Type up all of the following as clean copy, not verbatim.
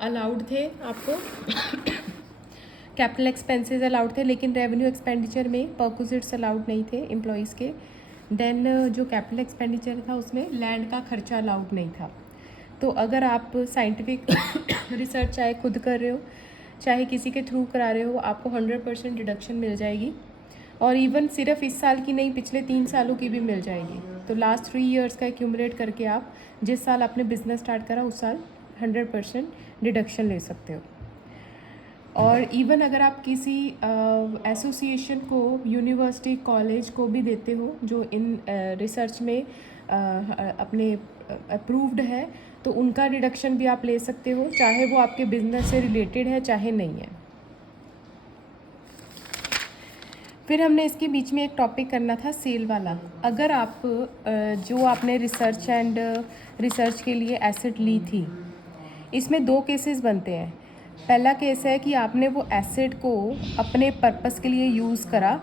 Allowed थे आपको capital expenses allowed थे, लेकिन रेवेन्यू एक्सपेंडिचर में परक्विजिट्स अलाउड नहीं थे एम्प्लॉयज़ के। देन जो कैपिटल एक्सपेंडिचर था उसमें लैंड का खर्चा अलाउड नहीं था। तो अगर आप साइंटिफिक रिसर्च चाहे खुद कर रहे हो चाहे किसी के थ्रू करा रहे हो, आपको 100% डिडक्शन मिल जाएगी। और इवन सिर्फ इस साल की नहीं, पिछले 3 सालों की भी मिल जाएगी। तो लास्ट 3 ईयर्स का एक्यूमुलेट करके आप जिस साल आपने बिजनेस स्टार्ट करा उस साल 100% डिडक्शन ले सकते हो। और इवन अगर आप किसी एसोसिएशन को, यूनिवर्सिटी, कॉलेज को भी देते हो जो इन रिसर्च में अपने अप्रूव्ड है, तो उनका डिडक्शन भी आप ले सकते हो, चाहे वो आपके बिजनेस से रिलेटेड है चाहे नहीं है। फिर हमने इसके बीच में एक टॉपिक करना था सेल वाला। अगर आप जो आपने रिसर्च के लिए एसेट ली थी, इसमें 2 केसेस बनते हैं। पहला केस है कि आपने वो एसेट को अपने पर्पस के लिए यूज़ करा,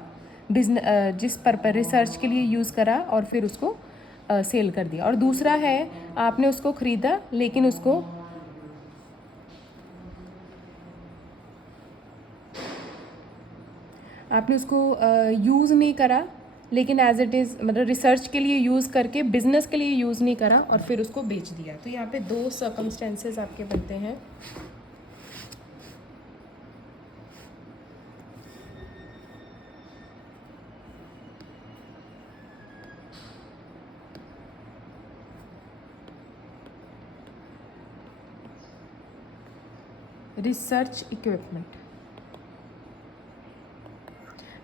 जिस पर्पस रिसर्च के लिए यूज़ करा और फिर उसको सेल कर दिया। और दूसरा है आपने उसको ख़रीदा लेकिन उसको यूज़ नहीं करा, लेकिन एज इट इज़ मतलब रिसर्च के लिए यूज़ करके बिजनेस के लिए यूज़ नहीं करा और फिर उसको बेच दिया। तो यहाँ पे 2 सर्कमस्टेंसेस आपके बनते हैं।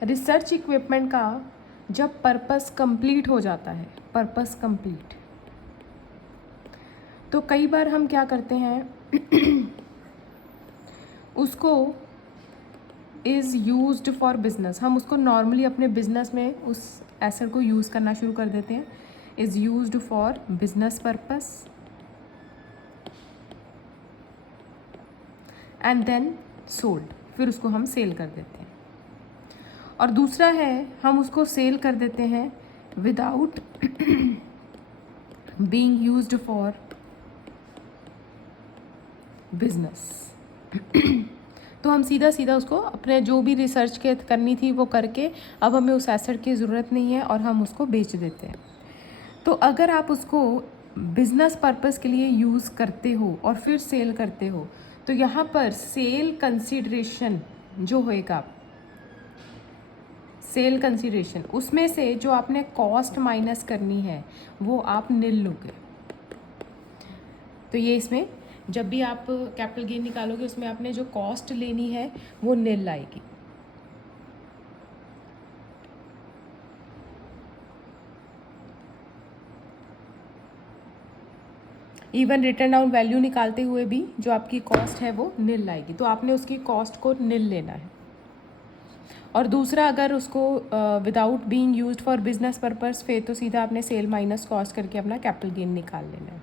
रिसर्च इक्विपमेंट का जब पर्पस कंप्लीट हो जाता है, पर्पस कंप्लीट, तो कई बार हम क्या करते हैं उसको इज़ यूज्ड फॉर बिजनेस, हम उसको नॉर्मली अपने बिजनेस में उस एसेट को यूज़ करना शुरू कर देते हैं। Is used for business purpose and then sold, फिर उसको हम सेल कर देते हैं। और दूसरा है हम उसको सेल कर देते हैं without being used for business. तो हम सीधा सीधा उसको अपने जो भी रिसर्च के करनी थी वो करके अब हमें उस एसेट की ज़रूरत नहीं है और हम उसको बेच देते हैं। तो अगर आप उसको बिजनेस पर्पस के लिए यूज़ करते हो और फिर सेल करते हो, तो यहाँ पर सेल कंसिडरेशन जो होएगा, सेल कंसिडरेशन, उसमें से जो आपने कॉस्ट माइनस करनी है वो आप निल लोगे। तो ये इसमें जब भी आप कैपिटल गेन निकालोगे उसमें आपने जो कॉस्ट लेनी है वो निल आएगी। इवन रिटर्न डाउन वैल्यू निकालते हुए भी जो आपकी कॉस्ट है वो निल आएगी। तो आपने उसकी कॉस्ट को निल लेना है। और दूसरा, अगर उसको without being used for business purpose, फिर तो सीधा आपने सेल माइनस कॉस्ट करके अपना कैपिटल गेन निकाल लेना है।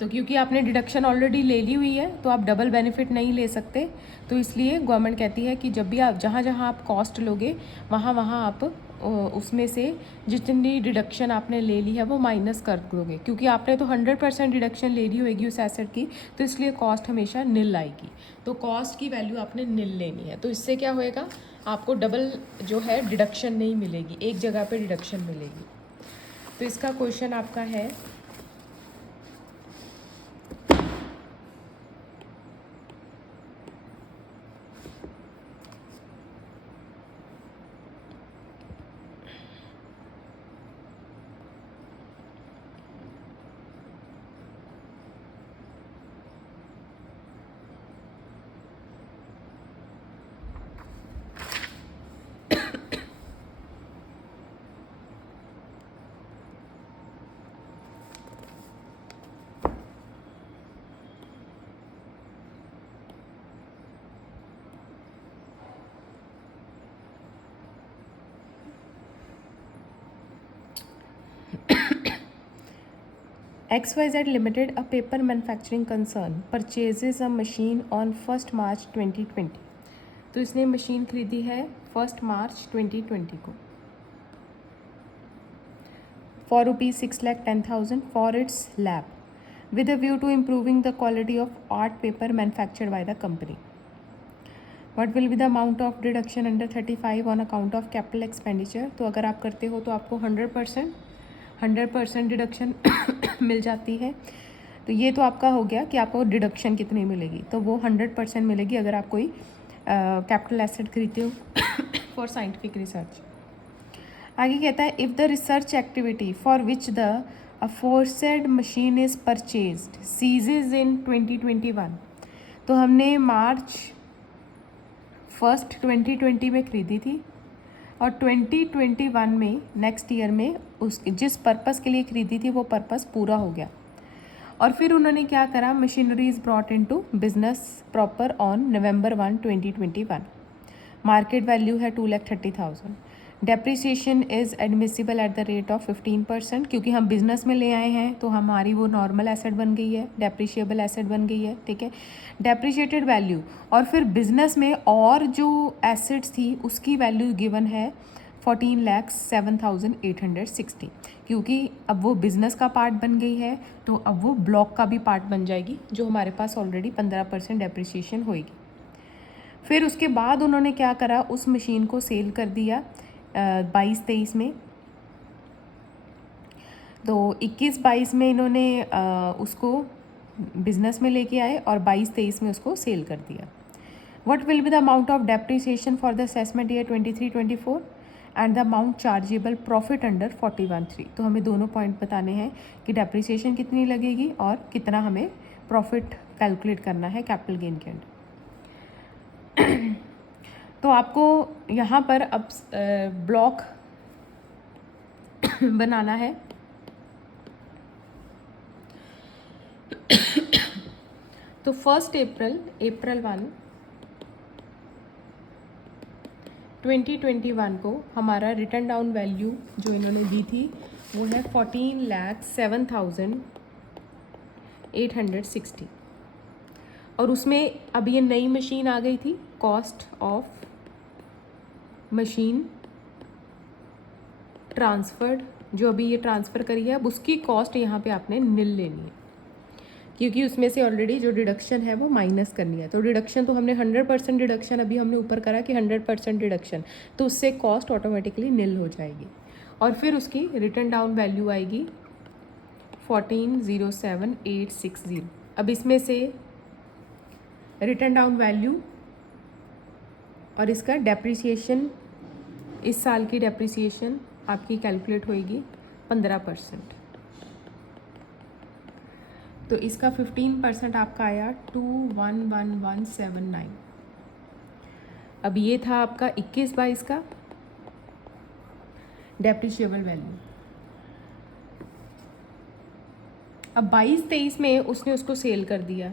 तो क्योंकि आपने डिडक्शन ऑलरेडी ले ली हुई है तो आप डबल बेनिफिट नहीं ले सकते, तो इसलिए गवर्नमेंट कहती है कि जब भी आप जहाँ जहाँ आप कॉस्ट लोगे वहाँ वहाँ आप उसमें से जितनी डिडक्शन आपने ले ली है वो माइनस कर दोगे। क्योंकि आपने तो 100% डिडक्शन ले ली होगी उस एसेट की, तो इसलिए कॉस्ट हमेशा निल आएगी। तो कॉस्ट की वैल्यू आपने निल लेनी है। तो इससे क्या होएगा, आपको डबल जो है डिडक्शन नहीं मिलेगी, एक जगह पे डिडक्शन मिलेगी। तो इसका क्वेश्चन आपका है XYZ Limited, a paper manufacturing concern, purchases a machine on 1st March 2020। तो इसने मशीन खरीदी है 1 मार्च 2020 को। for rupees 6,10,000 for its lab with a view to improving the quality of art paper manufactured by the company. What will be the amount of deduction under 35 on account of capital expenditure? तो अगर आप करते हो तो आपको 100% deduction मिल जाती है। तो ये तो आपका हो गया कि आपको डिडक्शन कितनी मिलेगी, तो वो 100% मिलेगी अगर आप कोई कैपिटल एसेट खरीदते हो फॉर साइंटिफिक रिसर्च। आगे कहता है if the research activity for which the aforesaid machine is purchased ceases in 2021, तो हमने मार्च 1 2020 में खरीदी थी और 2021 में नेक्स्ट ईयर में उस जिस पर्पस के लिए खरीदी थी वो पर्पस पूरा हो गया। और फिर उन्होंने क्या करा, machinery is brought into business proper on November 1 2021। Market value है 2,30,000। Depreciation is admissible at the rate of 15%, क्योंकि हम बिज़नेस में ले आए हैं तो हमारी वो नॉर्मल एसेट बन गई है, डेप्रिशिएबल एसेट बन गई है, ठीक है। डेप्रिशिएटेड वैल्यू और फिर बिज़नेस में और जो एसेट्स थी उसकी वैल्यू गिवन है 14,07,860, क्योंकि अब वो बिज़नेस का पार्ट बन गई है तो अब वो ब्लॉक का भी पार्ट बन जाएगी, जो हमारे पास ऑलरेडी 15% डेप्रिसिएशन होएगी। फिर उसके बाद उन्होंने क्या करा, उस मशीन को सेल कर दिया 22-23 में। तो 21-22 में इन्होंने उसको बिजनेस में लेके आए और 22-23 में उसको सेल कर दिया। What will be the amount of depreciation for the assessment year 23-24 and the amount chargeable profit under 41(3)। तो हमें दोनों पॉइंट बताने हैं कि डेप्रिसिएशन कितनी लगेगी और कितना हमें प्रॉफिट कैलकुलेट करना है कैपिटल गेन के अंडर। तो आपको यहाँ पर अब ब्लॉक बनाना है। तो 1 अप्रैल 1 2021 को हमारा रिटर्न डाउन वैल्यू जो इन्होंने दी थी वो है 14,07,860। और उसमें अब ये नई मशीन आ गई थी, कॉस्ट ऑफ मशीन ट्रांसफर्ड, जो अभी ये ट्रांसफ़र करी है अब उसकी कॉस्ट यहाँ पे आपने नील लेनी है, क्योंकि उसमें से ऑलरेडी जो डिडक्शन है वो माइनस करनी है। तो डिडक्शन तो हमने 100% डिडक्शन अभी हमने ऊपर करा कि 100% डिडक्शन, तो उससे कॉस्ट ऑटोमेटिकली नील हो जाएगी। और फिर उसकी रिटर्न डाउन वैल्यू आएगी 14,07,860। अब इसमें से रिटर्न डाउन वैल्यू और इसका डेप्रिसिएशन, इस साल की डेप्रिसिएशन आपकी कैलकुलेट होएगी 15%। तो इसका 15% आपका आया 211179। अब ये था आपका 21-22 का डेप्रिशिएबल वैल्यू। अब 22-23 में उसने उसको सेल कर दिया।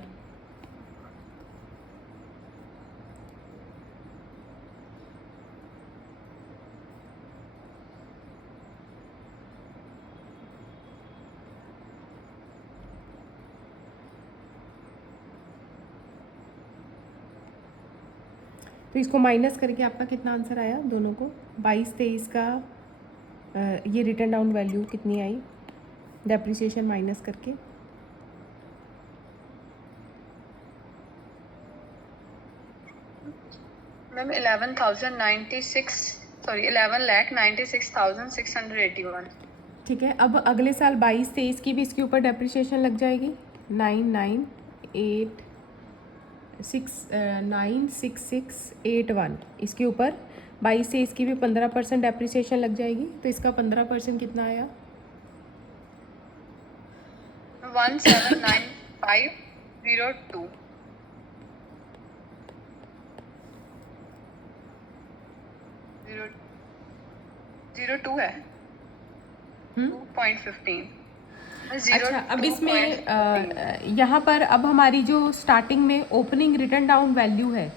तो इसको माइनस करके आपका कितना आंसर आया दोनों को, 22-23 का ये रिटर्न डाउन वैल्यू कितनी आई डेप्रिसिएशन माइनस करके? मैम 11,96,681। ठीक है। अब अगले साल 22-23 की भी इसके ऊपर डेप्रिसिएशन लग जाएगी 9,6681। इसके ऊपर 22-23 की भी 15% डेप्रिसिएशन लग जाएगी। तो इसका 15% कितना आया? 179502। 02 है 2.15। अच्छा, अब इसमें यहाँ पर अब हमारी जो स्टार्टिंग में ओपनिंग रिटर्न डाउन वैल्यू है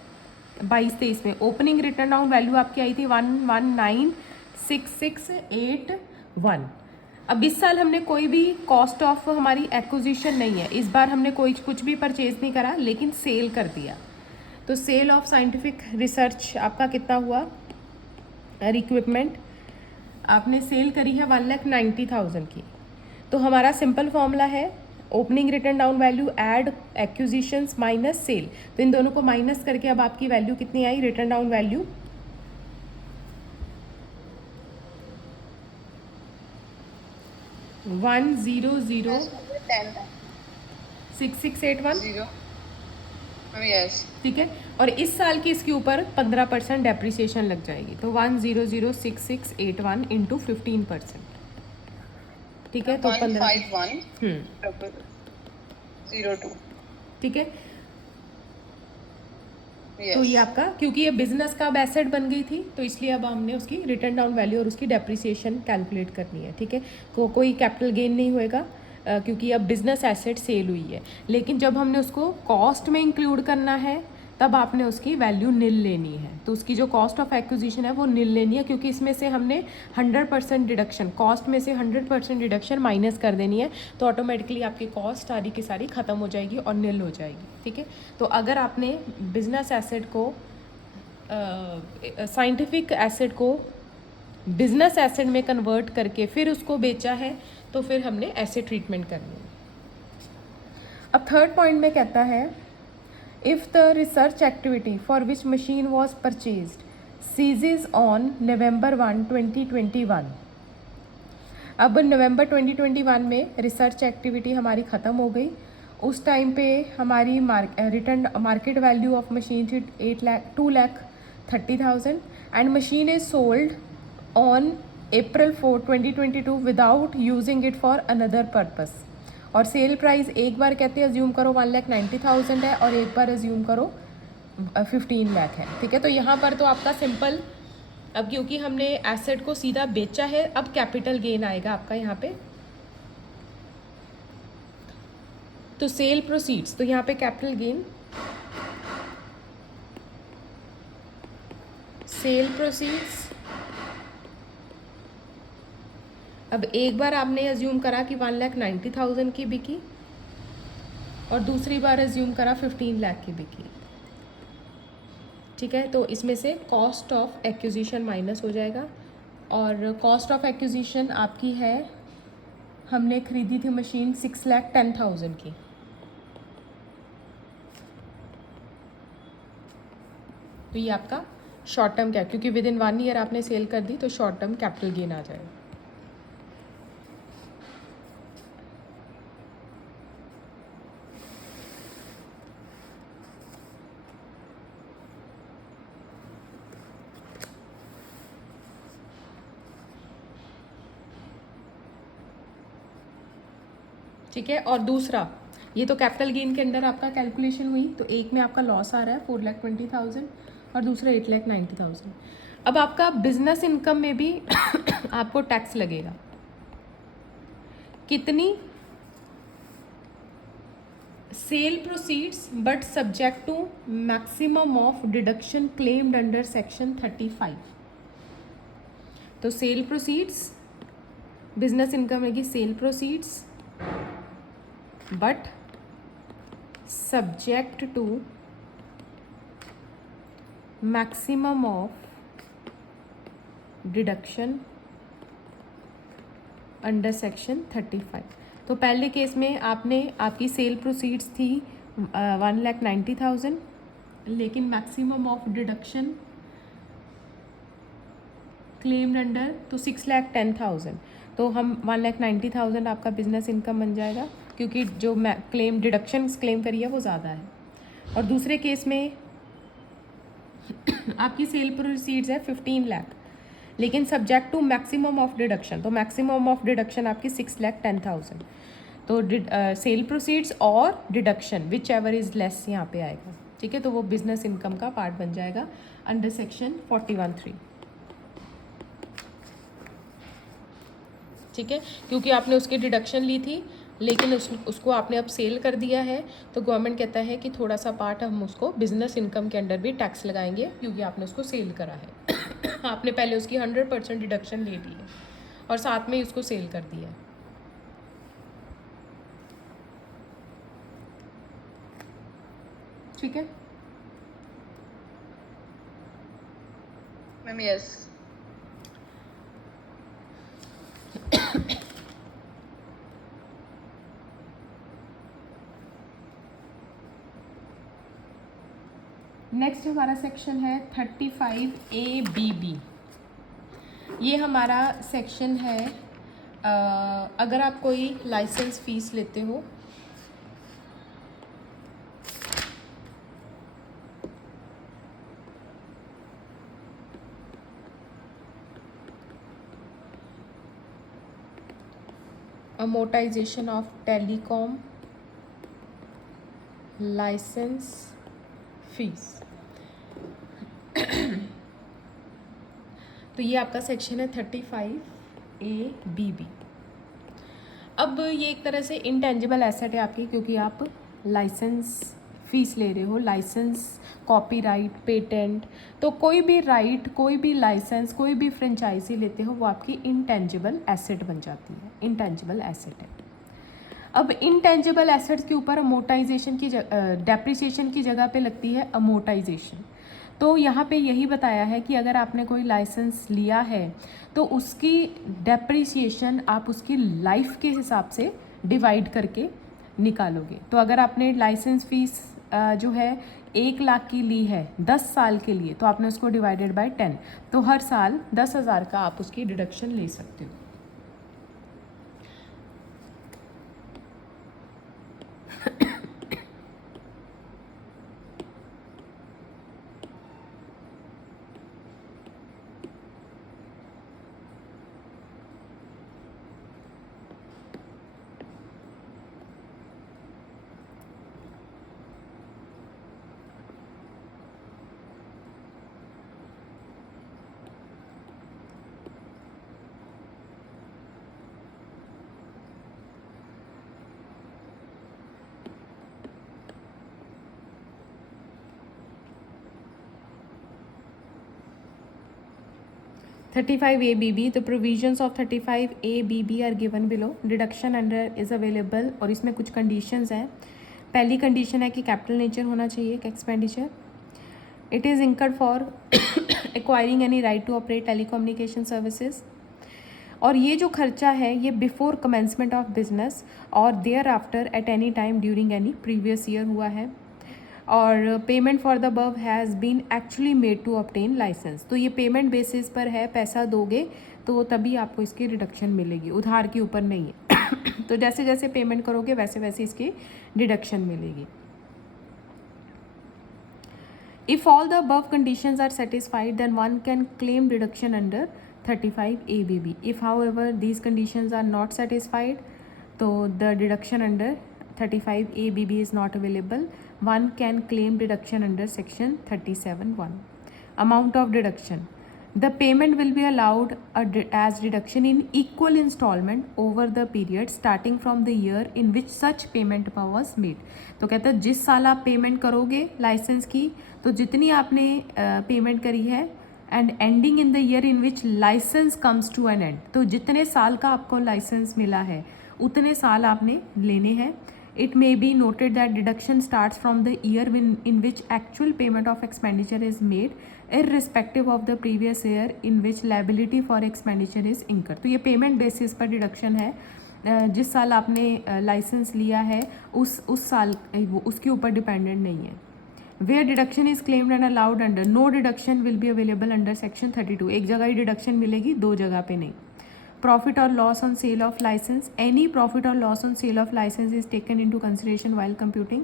22-23 में, ओपनिंग रिटर्न डाउन वैल्यू आपकी आई थी 119,6681। अब इस साल हमने कोई भी कॉस्ट ऑफ हमारी एक्विजिशन नहीं है, इस बार हमने कोई कुछ भी परचेज नहीं करा लेकिन सेल कर दिया। तो सेल ऑफ साइंटिफिक रिसर्च आपका कितना हुआ इक्विपमेंट आपने सेल करी है 1,90,000 की, तो हमारा सिंपल फॉर्मूला है opening return down value add acquisitions minus cell. तो इन दोनों को माइनस करके अब आपकी वैल्यू कितनी आई, return down value 100,668 0 ma'am yes ठीक है। और इस साल की इसके ऊपर 15% डेप्रिसिएशन लग जाएगी, तो 100,6681 इंटू 15%, ठीक है। तो 151 02 ठीक है। तो ये यस आपका, क्योंकि ये बिजनेस का अब एसेट बन गई थी, तो इसलिए अब हमने उसकी रिटर्न डाउन वैल्यू और उसकी डेप्रिसिएशन कैलकुलेट करनी है, ठीक है। कोई कैपिटल गेन नहीं होएगा क्योंकि अब बिजनेस एसेट सेल हुई है। लेकिन जब हमने उसको कॉस्ट में इंक्लूड करना है तब आपने उसकी वैल्यू नील लेनी है। तो उसकी जो कॉस्ट ऑफ एक्विजिशन है वो नील लेनी है, क्योंकि इसमें से हमने 100% डिडक्शन, कॉस्ट में से 100% डिडक्शन माइनस कर देनी है। तो ऑटोमेटिकली आपकी कॉस्ट सारी की सारी ख़त्म हो जाएगी और नील हो जाएगी, ठीक है। तो अगर आपने बिजनेस एसेट को, साइंटिफिक एसेट को बिजनेस एसेट में कन्वर्ट करके फिर उसको बेचा है, तो फिर हमने ऐसे ट्रीटमेंट करनी है। अब थर्ड पॉइंट में कहता है, if the research activity for which machine was purchased ceases on November 1, 2021। अब नवंबर 2021 में रिसर्च एक्टिविटी हमारी ख़त्म हो गई। उस टाइम पे हमारी return market value of machine थी 2,30,000 and machine is sold on April 4, 2022 without using it for another purpose. और सेल प्राइस एक बार कहते हैं अज्यूम करो 1,90,000 है और एक बार अज्यूम करो 15 लाख है, ठीक है। तो यहाँ पर तो आपका सिंपल, अब क्योंकि हमने एसेट को सीधा बेचा है, अब कैपिटल गेन आएगा आपका यहाँ पे। तो सेल प्रोसीड्स, तो यहाँ पे कैपिटल गेन, सेल प्रोसीड्स। अब एक बार आपने अज्यूम करा कि 1,90,000 की बिकी और दूसरी बार अज्यूम करा 15 लाख की बिकी, ठीक है। तो इसमें से कॉस्ट ऑफ एक्विजिशन माइनस हो जाएगा, और कॉस्ट ऑफ एक्विजिशन आपकी है, हमने खरीदी थी मशीन 6,10,000 की, तो ये आपका शॉर्ट टर्म क्या, क्योंकि विद इन 1 ईयर आपने सेल कर दी, तो शॉर्ट टर्म कैपिटल गेन आ जाएगा। ठीक है। और दूसरा, ये तो कैपिटल गेन के अंडर आपका कैलकुलेशन हुई, तो एक में आपका लॉस आ रहा है 4,20,000 और दूसरा 8,90,000। अब आपका बिजनेस इनकम में भी आपको टैक्स लगेगा, कितनी, sale proceeds but subject to maximum of deduction claimed under section 35। तो सेल प्रोसीड्स, बिजनेस इनकम रहेगी sale proceeds but subject to maximum of deduction under section 35। तो पहले केस में आपने, आपकी सेल प्रोसीड्स थी 1,90,000, लेकिन maximum of deduction claimed under तो 6,10,000, तो हम 1,90,000 आपका बिजनेस इनकम बन जाएगा, क्योंकि जो क्लेम डिडक्शन क्लेम करी है वो ज़्यादा है। और दूसरे केस में आपकी सेल प्रोसीड्स है 15 लाख, लेकिन subject to maximum of deduction, तो मैक्सिमम ऑफ डिडक्शन आपकी 6,10,000। तो सेल प्रोसीड्स और deduction which ever is less यहाँ पे आएगा, ठीक है। तो वो बिजनेस इनकम का पार्ट बन जाएगा अंडर सेक्शन 41(3), ठीक है। क्योंकि आपने उसकी डिडक्शन ली थी, लेकिन उसको आपने अब सेल कर दिया है, तो गवर्नमेंट कहता है कि थोड़ा सा पार्ट हम उसको बिजनेस इनकम के अंडर भी टैक्स लगाएंगे, क्योंकि आपने उसको सेल करा है। आपने पहले उसकी 100% डिडक्शन ले ली है और साथ में ही उसको सेल कर दिया है। ठीक है मैम यस नेक्स्ट हमारा सेक्शन है 35A-BB। ये हमारा सेक्शन है अगर आप कोई लाइसेंस फ़ीस लेते हो amortization of telecom license fees। तो ये आपका सेक्शन है 35A-BB। अब ये एक तरह से इंटेंजिबल एसेट है आपकी, क्योंकि आप लाइसेंस फीस ले रहे हो, लाइसेंस, कॉपीराइट, पेटेंट, तो कोई भी राइट, कोई भी लाइसेंस, कोई भी फ्रेंचाइजी लेते हो वो आपकी इंटेंजिबल एसेट बन जाती है, इंटेंजिबल एसेट है। अब इंटेंजिबल एसेट्स के ऊपर अमोर्टाइजेशन की डेप्रिसिएशन की जगह पे लगती है अमोर्टाइजेशन। तो यहाँ पे यही बताया है कि अगर आपने कोई लाइसेंस लिया है तो उसकी डेप्रिसिएशन आप उसकी लाइफ के हिसाब से डिवाइड करके निकालोगे। तो अगर आपने लाइसेंस फीस जो है 1 लाख की ली है 10 साल के लिए, तो आपने उसको डिवाइडेड बाय 10, तो हर साल 10,000 का आप उसकी डिडक्शन ले सकते हो। (35A-BB) The provisions of 35A-BB are given below. Deduction under is available, और इसमें कुछ कंडीशंस हैं। पहली कंडीशन है कि कैपिटल नेचर होना चाहिए एक expenditure. It is incurred for acquiring any right to operate telecommunication services. और ये जो खर्चा है ये बिफोर कमेंसमेंट ऑफ बिजनेस और thereafter at any time during any previous year हुआ है। और payment for the above has been actually made to obtain licence. तो ये पेमेंट बेसिस पर है, पैसा दोगे तो तभी आपको इसकी रिडक्शन मिलेगी, उधार के ऊपर नहीं है। तो जैसे जैसे पेमेंट करोगे वैसे वैसे इसकी डिडक्शन मिलेगी। If all the above conditions are satisfied then one can claim deduction under 35A-BB। If however these conditions are not satisfied तो the deduction under 35A-BB is not available. One can claim deduction under section 37(1). Amount of deduction. The payment will be allowed as deduction in equal installment over the period starting from the year in which such payment was made. तो कहते हैं जिस साल आप payment करोगे licence की, तो जितनी आपने पेमेंट करी है and ending in the year in which licence comes to an end, तो जितने साल का आपको लाइसेंस मिला है उतने साल आपने लेने हैं। It may be noted that deduction starts from the year in which actual payment of expenditure is made, irrespective of the previous year in which liability for expenditure is incurred. तो ये payment basis पर deduction है, जिस साल आपने licence लिया है उस साल उसके ऊपर डिपेंडेंट नहीं है। Where deduction is claimed and allowed under, no deduction will be available under section 32। एक जगह ही डिडक्शन मिलेगी, दो जगह पे नहीं। Profit or loss on sale of license. Any profit or loss on sale of license is taken into consideration while computing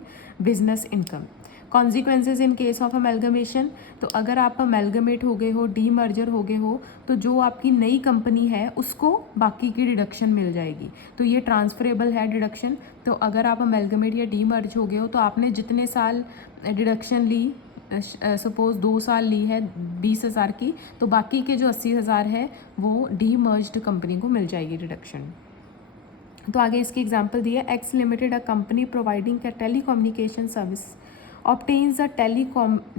business income. Consequences in case of amalgamation. तो अगर आप amalgamate हो गए हो, डीमर्जर हो गए हो, तो जो आपकी नई कंपनी है उसको बाकी की डिडक्शन मिल जाएगी। तो ये ट्रांसफरेबल है डिडक्शन। तो अगर आप amalgamate या डीमर्ज हो गए हो तो आपने जितने साल डिडक्शन ली, सपोज़ 2 साल ली है 20,000 की, तो बाकी के जो 80,000 है वो डीमर्ज्ड कंपनी को मिल जाएगी डिडक्शन। तो आगे इसकी एग्जांपल दी है। X limited, a company providing a telecommunication service, obtains a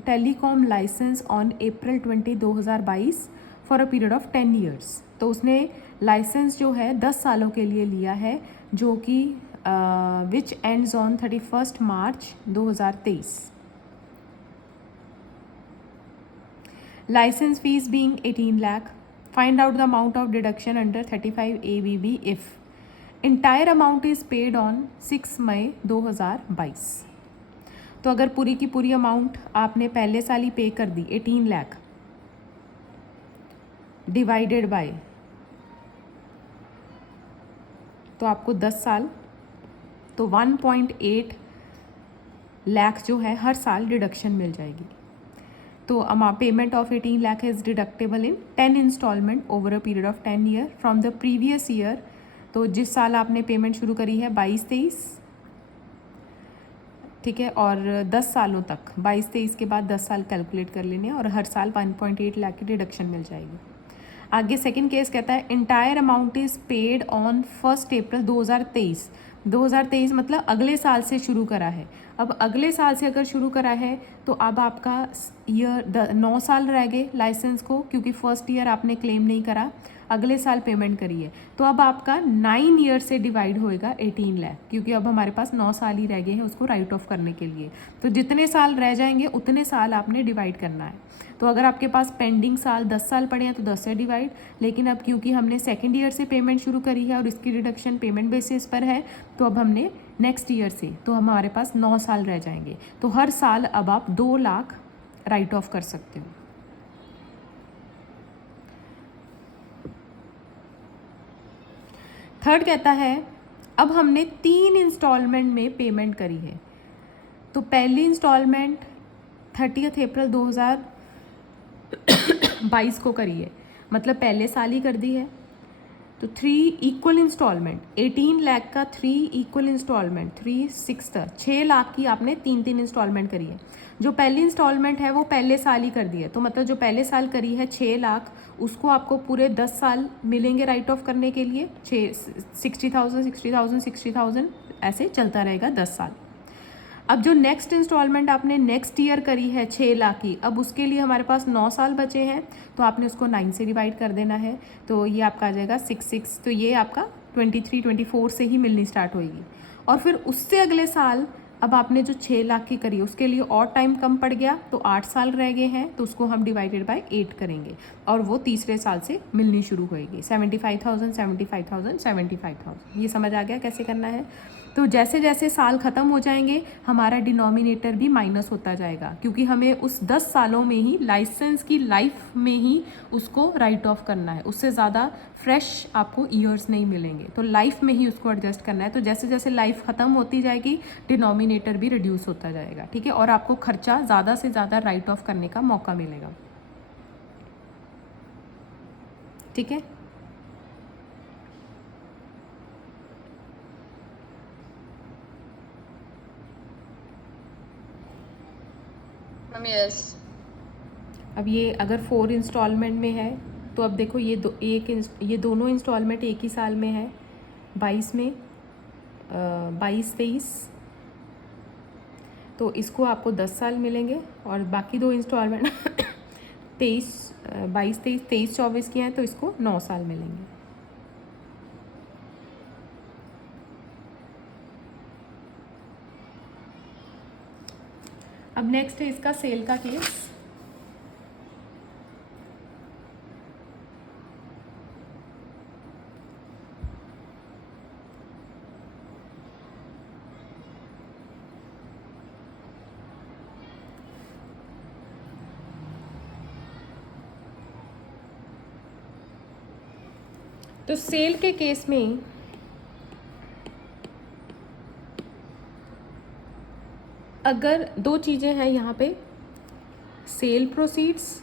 telecom licence on April 20, 2022 for a period of 10 years. तो उसने लाइसेंस जो है 10 सालों के लिए लिया है, जो कि विच ends on 31 March 2023। License fees being 18 lakh. Find out the amount of deduction under 35A-BB if entire amount is paid on 6 May 2022। तो अगर पूरी की पूरी अमाउंट आपने पहले साल ही पे कर दी 18 लाख डिवाइडेड बाय, तो आपको 10 साल, तो 1.8 लाख जो है हर साल डिडक्शन मिल जाएगी। तो payment of 18 lakh is deductible in 10 instalment over a period of 10 year from the previous year. तो जिस साल आपने पेमेंट शुरू करी है 22-23, ठीक है, और 10 सालों तक 22-23 के बाद 10 साल कैलकुलेट कर लेने हैं और हर साल 1.8 लाख की डिडक्शन मिल जाएगी। आगे सेकंड केस कहता है entire amount is paid on 1 अप्रैल 2023। 2023 मतलब अगले साल से शुरू करा है। अब अगले साल से अगर शुरू करा है तो अब आपका ईयर 9 साल रह गए लाइसेंस को, क्योंकि फर्स्ट ईयर आपने क्लेम नहीं करा, अगले साल पेमेंट करी है। तो अब आपका 9 ईयर से डिवाइड होएगा 18 लाख, क्योंकि अब हमारे पास 9 साल ही रह गए हैं उसको राइट ऑफ करने के लिए। तो जितने साल रह जाएंगे उतने साल आपने डिवाइड करना है। तो अगर आपके पास पेंडिंग साल 10 साल पड़े हैं तो 10 से डिवाइड, लेकिन अब क्योंकि हमने सेकेंड ईयर से पेमेंट शुरू करी है और इसकी डिडक्शन पेमेंट बेसिस पर है, तो अब हमने नेक्स्ट ईयर से, तो हमारे पास 9 साल रह जाएंगे। तो हर साल अब आप 2 लाख राइट ऑफ कर सकते हो। थर्ड कहता है अब हमने 3 इंस्टॉलमेंट में पेमेंट करी है। तो पहली इंस्टॉलमेंट 30 अप्रैल 2022 को करी है, मतलब पहले साल ही कर दी है। तो 3 इक्वल इंस्टॉलमेंट, 18 लाख का 3 इक्वल इंस्टॉलमेंट, 6 लाख की आपने 3 इंस्टॉलमेंट करी है। जो पहली इंस्टॉलमेंट है वो पहले साल ही कर दी है, तो मतलब जो पहले साल करी है 6 लाख, उसको आपको पूरे 10 साल मिलेंगे राइट ऑफ करने के लिए। 60,000 ऐसे चलता रहेगा 10 साल। अब जो नेक्स्ट इंस्टॉलमेंट आपने नेक्स्ट ईयर करी है 6 लाख की, अब उसके लिए हमारे पास 9 साल बचे हैं, तो आपने उसको 9 से डिवाइड कर देना है। तो ये आपका आ जाएगा 6, तो ये आपका 23-24 से ही मिलनी स्टार्ट होएगी। और फिर उससे अगले साल अब आपने जो 6 लाख की करी उसके लिए और टाइम कम पड़ गया, तो 8 साल रह गए हैं, तो उसको हम डिवाइडेड बाय 8 करेंगे और वो तीसरे साल से मिलनी शुरू होएगी। 75,000 ये समझ आ गया कैसे करना है। तो जैसे जैसे साल ख़त्म हो जाएंगे हमारा डिनोमिनेटर भी माइनस होता जाएगा, क्योंकि हमें उस 10 सालों में ही लाइसेंस की लाइफ में ही उसको राइट ऑफ करना है, उससे ज़्यादा फ्रेश आपको ईयर्स नहीं मिलेंगे, तो लाइफ में ही उसको एडजस्ट करना है। तो जैसे जैसे लाइफ ख़त्म होती जाएगी डिनोमिनेटर भी रिड्यूस होता जाएगा, ठीक है, और आपको खर्चा ज़्यादा से ज़्यादा राइट ऑफ करने का मौका मिलेगा, ठीक है। यस। अब ये अगर 4 इंस्टॉलमेंट में है तो अब देखो ये दोनों इंस्टॉलमेंट एक ही साल में है, 22 में 22-23, तो इसको आपको 10 साल मिलेंगे और बाकी 2 इंस्टॉलमेंट 23-24 की हैं तो इसको 9 साल मिलेंगे। अब नेक्स्ट है इसका सेल का केस। तो सेल के केस में अगर 2 चीज़ें हैं यहाँ पे, सेल प्रोसीड्स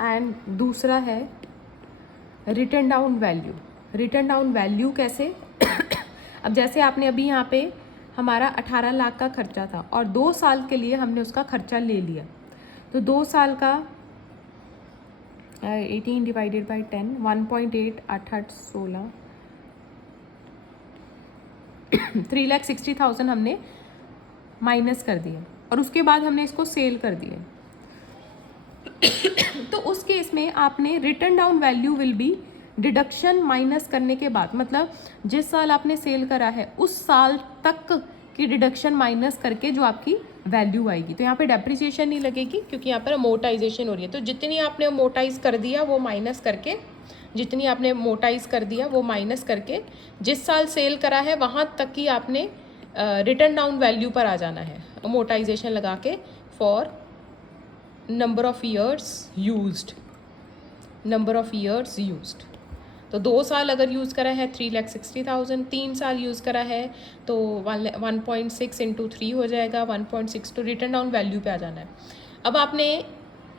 एंड दूसरा है return down value. Return down value कैसे? अब जैसे आपने अभी यहाँ पे हमारा 18 लाख का खर्चा था और 2 साल के लिए हमने उसका खर्चा ले लिया, तो 2 साल का 18 डिवाइडेड बाई 10, 1.8 8 16 3,60,000 हमने माइनस कर दिया और उसके बाद हमने इसको सेल कर दिया। तो उस केस में आपने return down value will be deduction minus करने के बाद, मतलब जिस साल आपने सेल करा है उस साल तक की डिडक्शन माइनस करके जो आपकी वैल्यू आएगी। तो यहाँ पे डेप्रिसिएशन नहीं लगेगी क्योंकि यहाँ पर अमोर्टाइजेशन हो रही है, तो जितनी आपने अमोर्टाइज कर दिया वो माइनस करके जितनी आपने मोटाइज कर दिया वो माइनस करके जिस साल सेल करा है वहाँ तक ही आपने रिटर्न डाउन वैल्यू पर आ जाना है, मोटाइजेशन लगा के for number of years used, number of years used. तो 2 साल अगर यूज़ करा है 3,60,000, 3 साल यूज़ करा है तो 1.6 इंटू 3 हो जाएगा 1.6, तो रिटर्न डाउन वैल्यू पे आ जाना है। अब आपने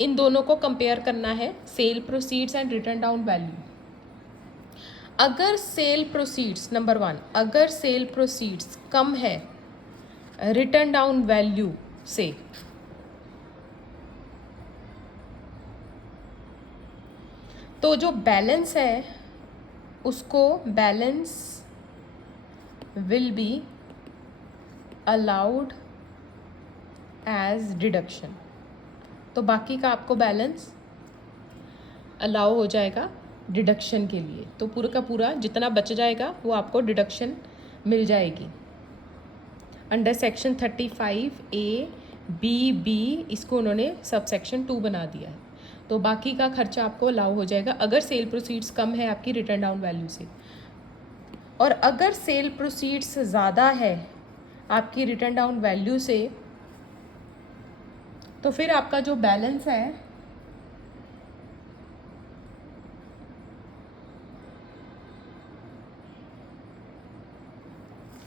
इन दोनों को कंपेयर करना है, sale proceeds and written down value. अगर सेल प्रोसीड्स नंबर 1, अगर सेल प्रोसीड्स कम है रिटर्न डाउन वैल्यू से, तो जो बैलेंस है उसको balance will be allowed as deduction. तो बाकी का आपको बैलेंस अलाउ हो जाएगा डिडक्शन के लिए, तो पूरा का पूरा जितना बच जाएगा वो आपको डिडक्शन मिल जाएगी अंडर सेक्शन 35A(B)(B), इसको उन्होंने सब सेक्शन 2 बना दिया है। तो बाकी का खर्चा आपको अलाउ हो जाएगा अगर सेल प्रोसीड्स कम है आपकी रिटर्न डाउन वैल्यू से। और अगर सेल प्रोसीड्स ज़्यादा है आपकी रिटर्न डाउन वैल्यू से, तो फिर आपका जो बैलेंस है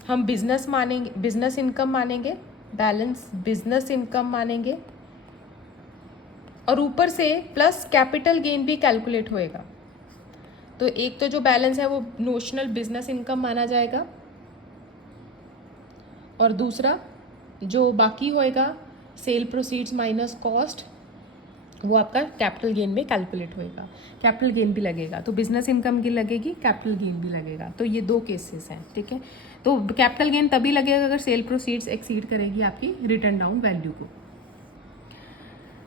हम बिजनेस मानेंगे, बिजनेस इनकम मानेंगे, बैलेंस बिजनेस इनकम मानेंगे, और ऊपर से प्लस कैपिटल गेन भी कैलकुलेट होएगा। तो एक तो जो बैलेंस है वो नोशनल बिजनेस इनकम माना जाएगा, और दूसरा जो बाकी होएगा सेल प्रोसीड्स माइनस कॉस्ट, वो आपका कैपिटल गेन में कैलकुलेट होएगा, कैपिटल गेन भी लगेगा। तो बिजनेस इनकम की लगेगी, कैपिटल गेन भी लगेगा। तो ये 2 केसेस हैं, ठीक है। तो कैपिटल गेन तभी लगेगा अगर सेल प्रोसीड्स एक्सीड करेगी आपकी रिटर्न डाउन वैल्यू को।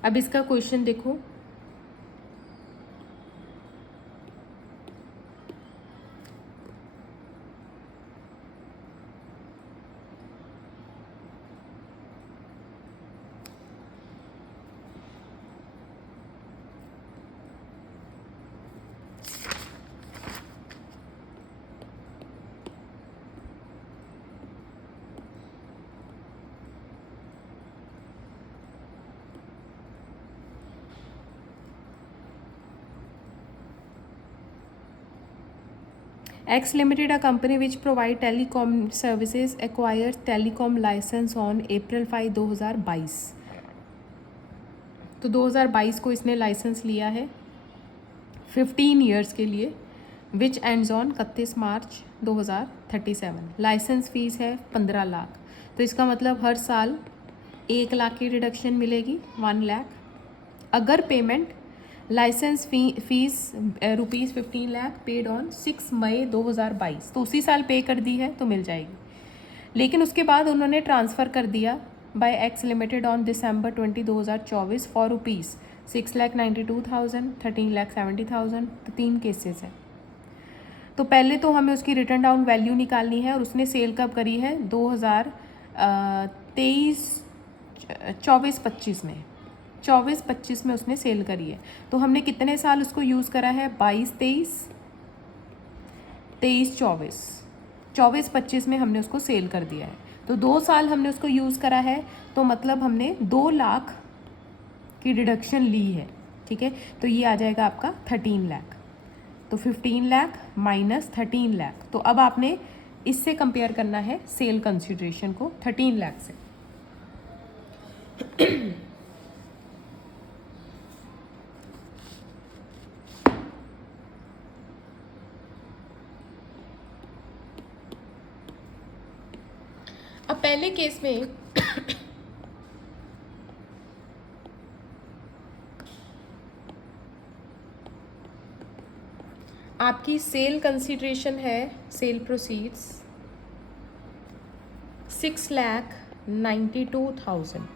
अब इसका क्वेश्चन देखो, X Limited, a company which provide telecom services, acquires telecom license on April 5, 2022। तो 2022 को इसने लाइसेंस लिया है 15 ईयर्स के लिए, which ends on 31 March 2037। Licence fee है 15 लाख। तो इसका मतलब हर साल 1 लाख की डिडक्शन मिलेगी, 1 लाख। अगर payment licence fee rupees 15 lakh paid on 6 May 2022, तो उसी साल पे कर दी है तो मिल जाएगी। लेकिन उसके बाद उन्होंने ट्रांसफ़र कर दिया by X limited on December 20, 2024 for rupees 6,92,000, 13,70,000। तो 3 केसेस हैं। तो पहले तो हमें उसकी रिटर्न डाउन वैल्यू निकालनी है, और उसने सेल कब करी है 24-25 में, 24-25 में उसने सेल करी है। तो हमने कितने साल उसको यूज़ करा है 22-23, 23-24, 24-25 में हमने उसको सेल कर दिया है। तो 2 साल हमने उसको यूज़ करा है, तो मतलब हमने 2 लाख की डिडक्शन ली है, ठीक है। तो ये आ जाएगा आपका 13 लाख। तो 15 लाख माइनस 13 लाख। तो अब आपने इससे कंपेयर करना है सेल कंसिडरेशन को 13 लाख से। अब पहले केस में आपकी सेल कंसिडरेशन है, सेल प्रोसीड्स 6,92,000,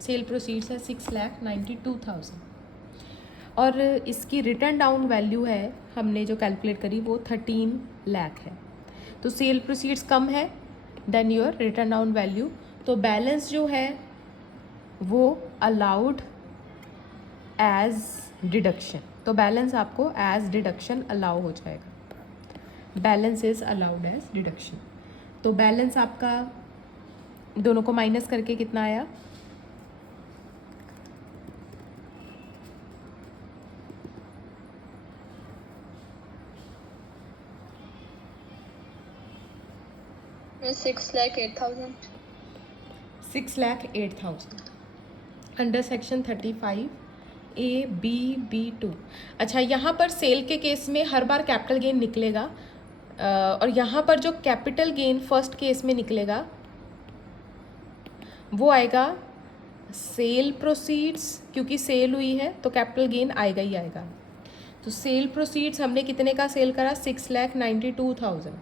सेल प्रोसीड्स है 6,92,000, और इसकी रिटर्न डाउन वैल्यू है हमने जो कैलकुलेट करी वो 13 लाख है। तो सेल प्रोसीड्स कम है than your written down value, तो बैलेंस जो है वो अलाउड एज डिडक्शन। तो बैलेंस आपको एज डिडक्शन अलाउ हो जाएगा, balance is allowed as deduction. तो बैलेंस आपका दोनों को माइनस करके कितना आया, 6,08,000। 6,08,000 अंडर सेक्शन 35A(B)(B)(2। अच्छा, यहाँ पर सेल के केस में हर बार कैपिटल गेन निकलेगा, और यहाँ पर जो कैपिटल गेन फर्स्ट केस में निकलेगा वो आएगा सेल प्रोसीड्स, क्योंकि सेल हुई है तो कैपिटल गेन आएगा ही आएगा। तो सेल प्रोसीड्स हमने कितने का सेल करा, 6,92,000,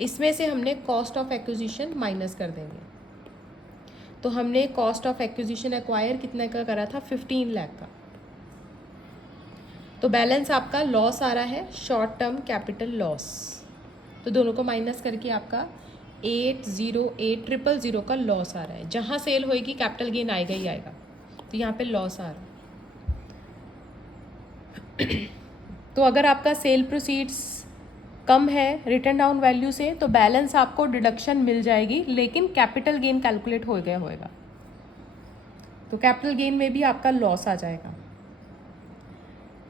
इसमें से हमने कॉस्ट ऑफ एक्विजिशन माइनस कर देंगे। तो हमने कॉस्ट ऑफ एक्विजिशन एक्वायर कितने का करा था, 15 लाख का। तो बैलेंस आपका लॉस आ रहा है, शॉर्ट टर्म कैपिटल लॉस। तो दोनों को माइनस करके आपका 808,000 का लॉस आ रहा है। जहाँ सेल होएगी कैपिटल गेन आएगा ही आएगा, तो यहाँ पे लॉस आ रहा है। तो अगर आपका सेल प्रोसीड्स कम है रिटर्न डाउन वैल्यू से, तो बैलेंस आपको डिडक्शन मिल जाएगी, लेकिन कैपिटल गेन कैलकुलेट हो गया होएगा, तो कैपिटल गेन में भी आपका लॉस आ जाएगा।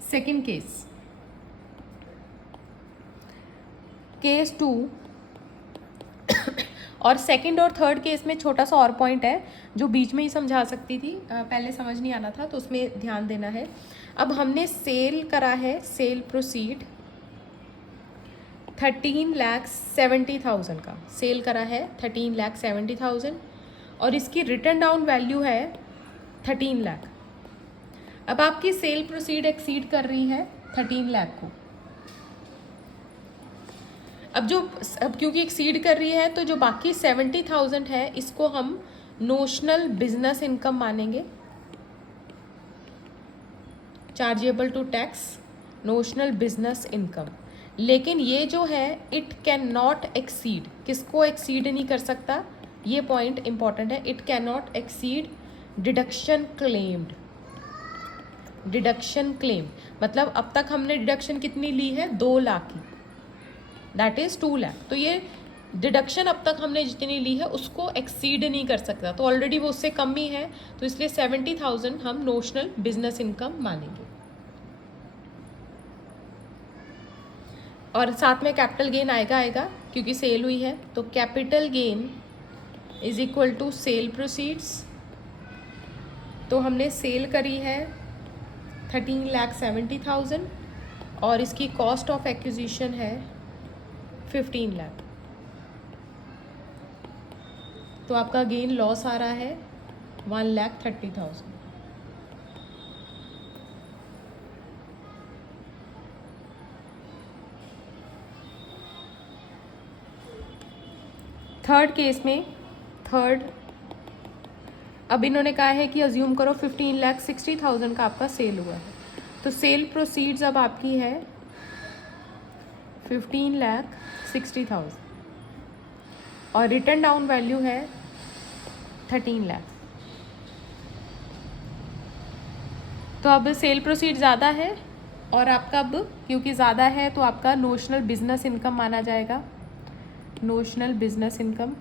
Second case, case 2। और सेकंड और थर्ड केस में छोटा सा और पॉइंट है जो बीच में ही समझा सकती थी, पहले समझ नहीं आना था, तो उसमें ध्यान देना है। अब हमने सेल करा है, सेल प्रोसीड 13,70,000 का सेल करा है, 13,70,000, और इसकी रिटर्न डाउन वैल्यू है 13 लाख। अब आपकी सेल प्रोसीड एक्सीड कर रही है 13 लाख को। अब क्योंकि एक्सीड कर रही है, तो जो बाकी 70,000 है इसको हम नोशनल बिजनेस इनकम मानेंगे, chargeable to tax, notional business income. लेकिन ये जो है इट कैन नॉट एक्सीड, किसको एक्सीड नहीं कर सकता, ये पॉइंट इंपॉर्टेंट है, it can not exceed deduction claimed. Deduction claim मतलब अब तक हमने डिडक्शन कितनी ली है, 2 लाख की, दैट इज 2 लाख। तो ये डिडक्शन अब तक हमने जितनी ली है उसको एक्सीड नहीं कर सकता, तो ऑलरेडी वो उससे कम ही है, तो इसलिए 70,000 हम नोशनल बिजनेस इनकम मानेंगे। और साथ में कैपिटल गेन आएगा क्योंकि सेल हुई है, तो capital gain is equal to sale proceeds. तो हमने सेल करी है 13,70,000 और इसकी कॉस्ट ऑफ एक्विजिशन है 15 लाख। तो आपका गेन लॉस आ रहा है 1,30,000। थर्ड केस में, अब इन्होंने कहा है कि अज्यूम करो 15,60,000 का आपका सेल हुआ है, तो सेल प्रोसीड्स अब आपकी है 15,60,000 और रिटर्न डाउन वैल्यू है 13 लाख। तो अब सेल प्रोसीड ज़्यादा है और आपका अब क्योंकि ज़्यादा है तो आपका नोशनल बिजनेस इनकम माना जाएगा, नोशनल बिजनेस इनकम।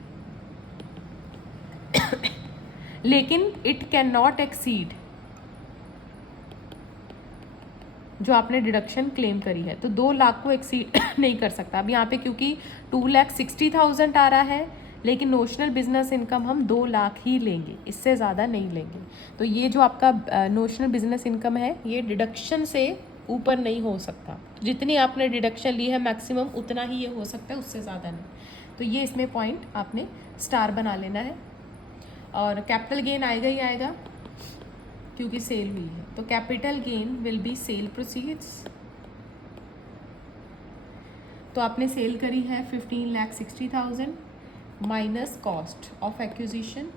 लेकिन इट कैन नॉट एक्सीड जो आपने डिडक्शन क्लेम करी है, तो 2 लाख को एक्सीड नहीं कर सकता। अब यहाँ पे क्योंकि 2,60,000 आ रहा है, लेकिन नोशनल बिजनेस इनकम हम 2 लाख ही लेंगे, इससे ज़्यादा नहीं लेंगे। तो ये जो आपका नोशनल बिजनेस इनकम है ये डिडक्शन से ऊपर नहीं हो सकता, जितनी आपने डिडक्शन ली है मैक्सिमम उतना ही ये हो सकता है, उससे ज़्यादा नहीं। तो ये इसमें पॉइंट आपने स्टार बना लेना है। और कैपिटल गेन आएगा ही आएगा क्योंकि सेल हुई है, तो capital gain will be sale proceeds. तो आपने सेल करी है 15,60,000 minus cost of acquisition.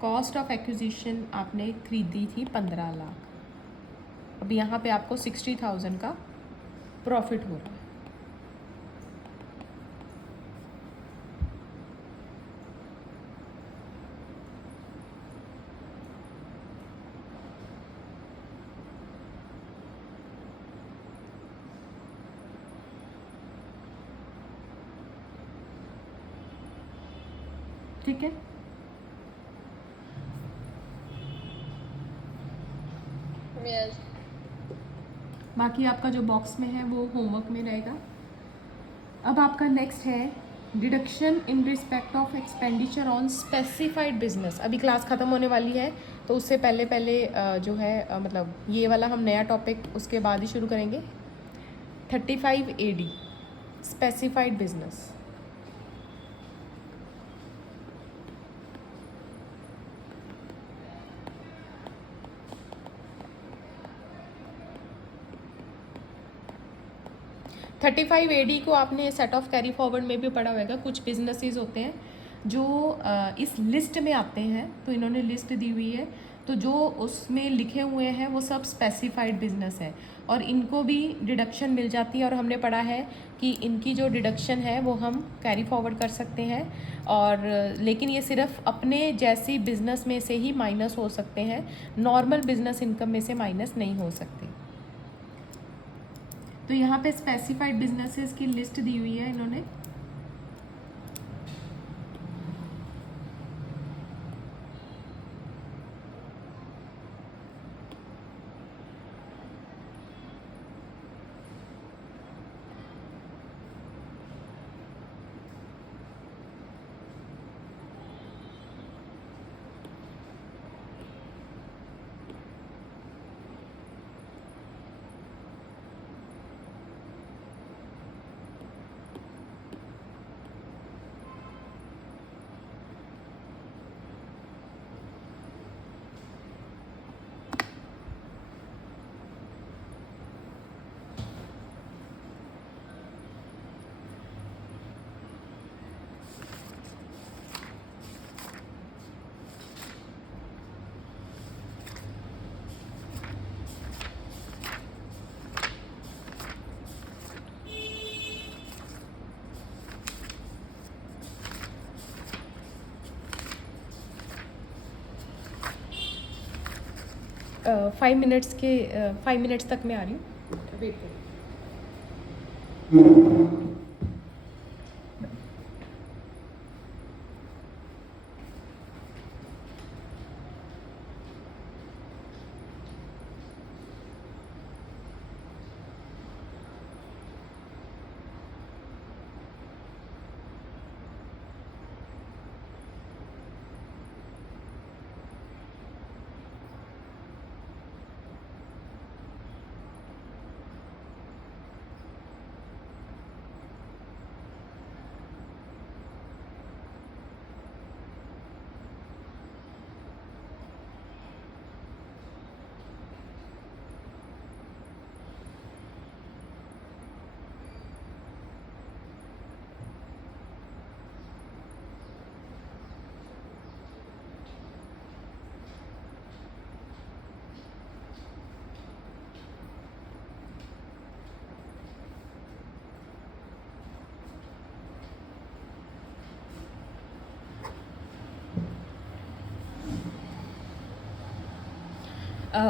Cost of acquisition आपने खरीदी थी 15 लाख। अब यहाँ पे आपको 60,000 का प्रॉफिट हो रहा है। ठीक है। Yes. बाकी आपका जो बॉक्स में है वो होमवर्क में रहेगा। अब आपका नेक्स्ट है deduction in respect of expenditure on specified business. अभी क्लास ख़त्म होने वाली है, तो उससे पहले पहले जो है मतलब ये वाला हम नया टॉपिक उसके बाद ही शुरू करेंगे। 35 AD specified business. Thirty five AD को आपने सेट ऑफ कैरी फॉरवर्ड में भी पढ़ा होगा। कुछ बिजनेसेस होते हैं जो इस लिस्ट में आते हैं, तो इन्होंने लिस्ट दी हुई है, तो जो उसमें लिखे हुए हैं वो सब स्पेसिफाइड बिजनेस है और इनको भी डिडक्शन मिल जाती है। और हमने पढ़ा है कि इनकी जो डिडक्शन है वो हम कैरी फॉरवर्ड कर सकते हैं, और लेकिन ये सिर्फ अपने जैसी बिजनेस में से ही माइनस हो सकते हैं, नॉर्मल बिजनेस इनकम में से माइनस नहीं हो सकते। तो यहाँ पे स्पेसिफाइड बिजनेसेस की लिस्ट दी हुई है इन्होंने। फाइव मिनट्स तक मैं आ रही हूँ, वेट करिए।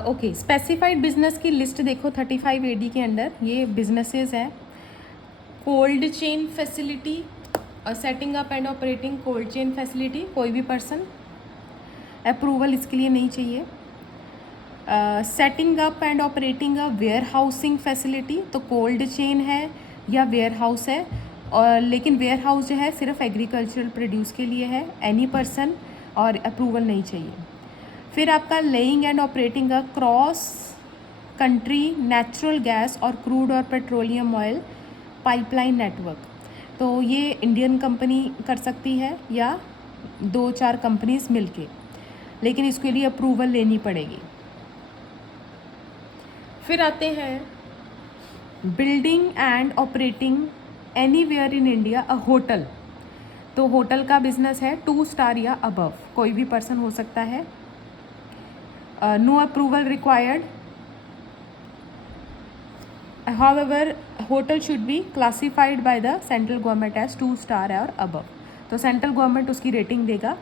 ओके, स्पेसिफाइड बिजनेस की लिस्ट देखो 35 AD के अंदर ये बिजनेसेस हैं। Cold chain facility, setting up and operating cold chain facility, कोई भी पर्सन अप्रूवल इसके लिए नहीं चाहिए। Setting up and operating a warehousing facility, तो कोल्ड चेन है या वेयर हाउस है, और लेकिन वेयर हाउस जो है सिर्फ एग्रीकल्चरल प्रोड्यूस के लिए है, एनी पर्सन और अप्रूवल नहीं चाहिए। फिर आपका laying and operating a cross country natural gas और क्रूड और पेट्रोलियम ऑयल पाइपलाइन नेटवर्क, तो ये इंडियन कंपनी कर सकती है या 2-4 कंपनीज मिलके, लेकिन इसके लिए अप्रूवल लेनी पड़ेगी। फिर आते हैं building and operating anywhere in India a hotel, तो होटल का बिजनेस है 2 स्टार या अबव, कोई भी पर्सन हो सकता है। No approval required, however hotel should be classified by the central government as 2 star और अबव, तो सेंट्रल गवर्नमेंट उसकी रेटिंग देगा,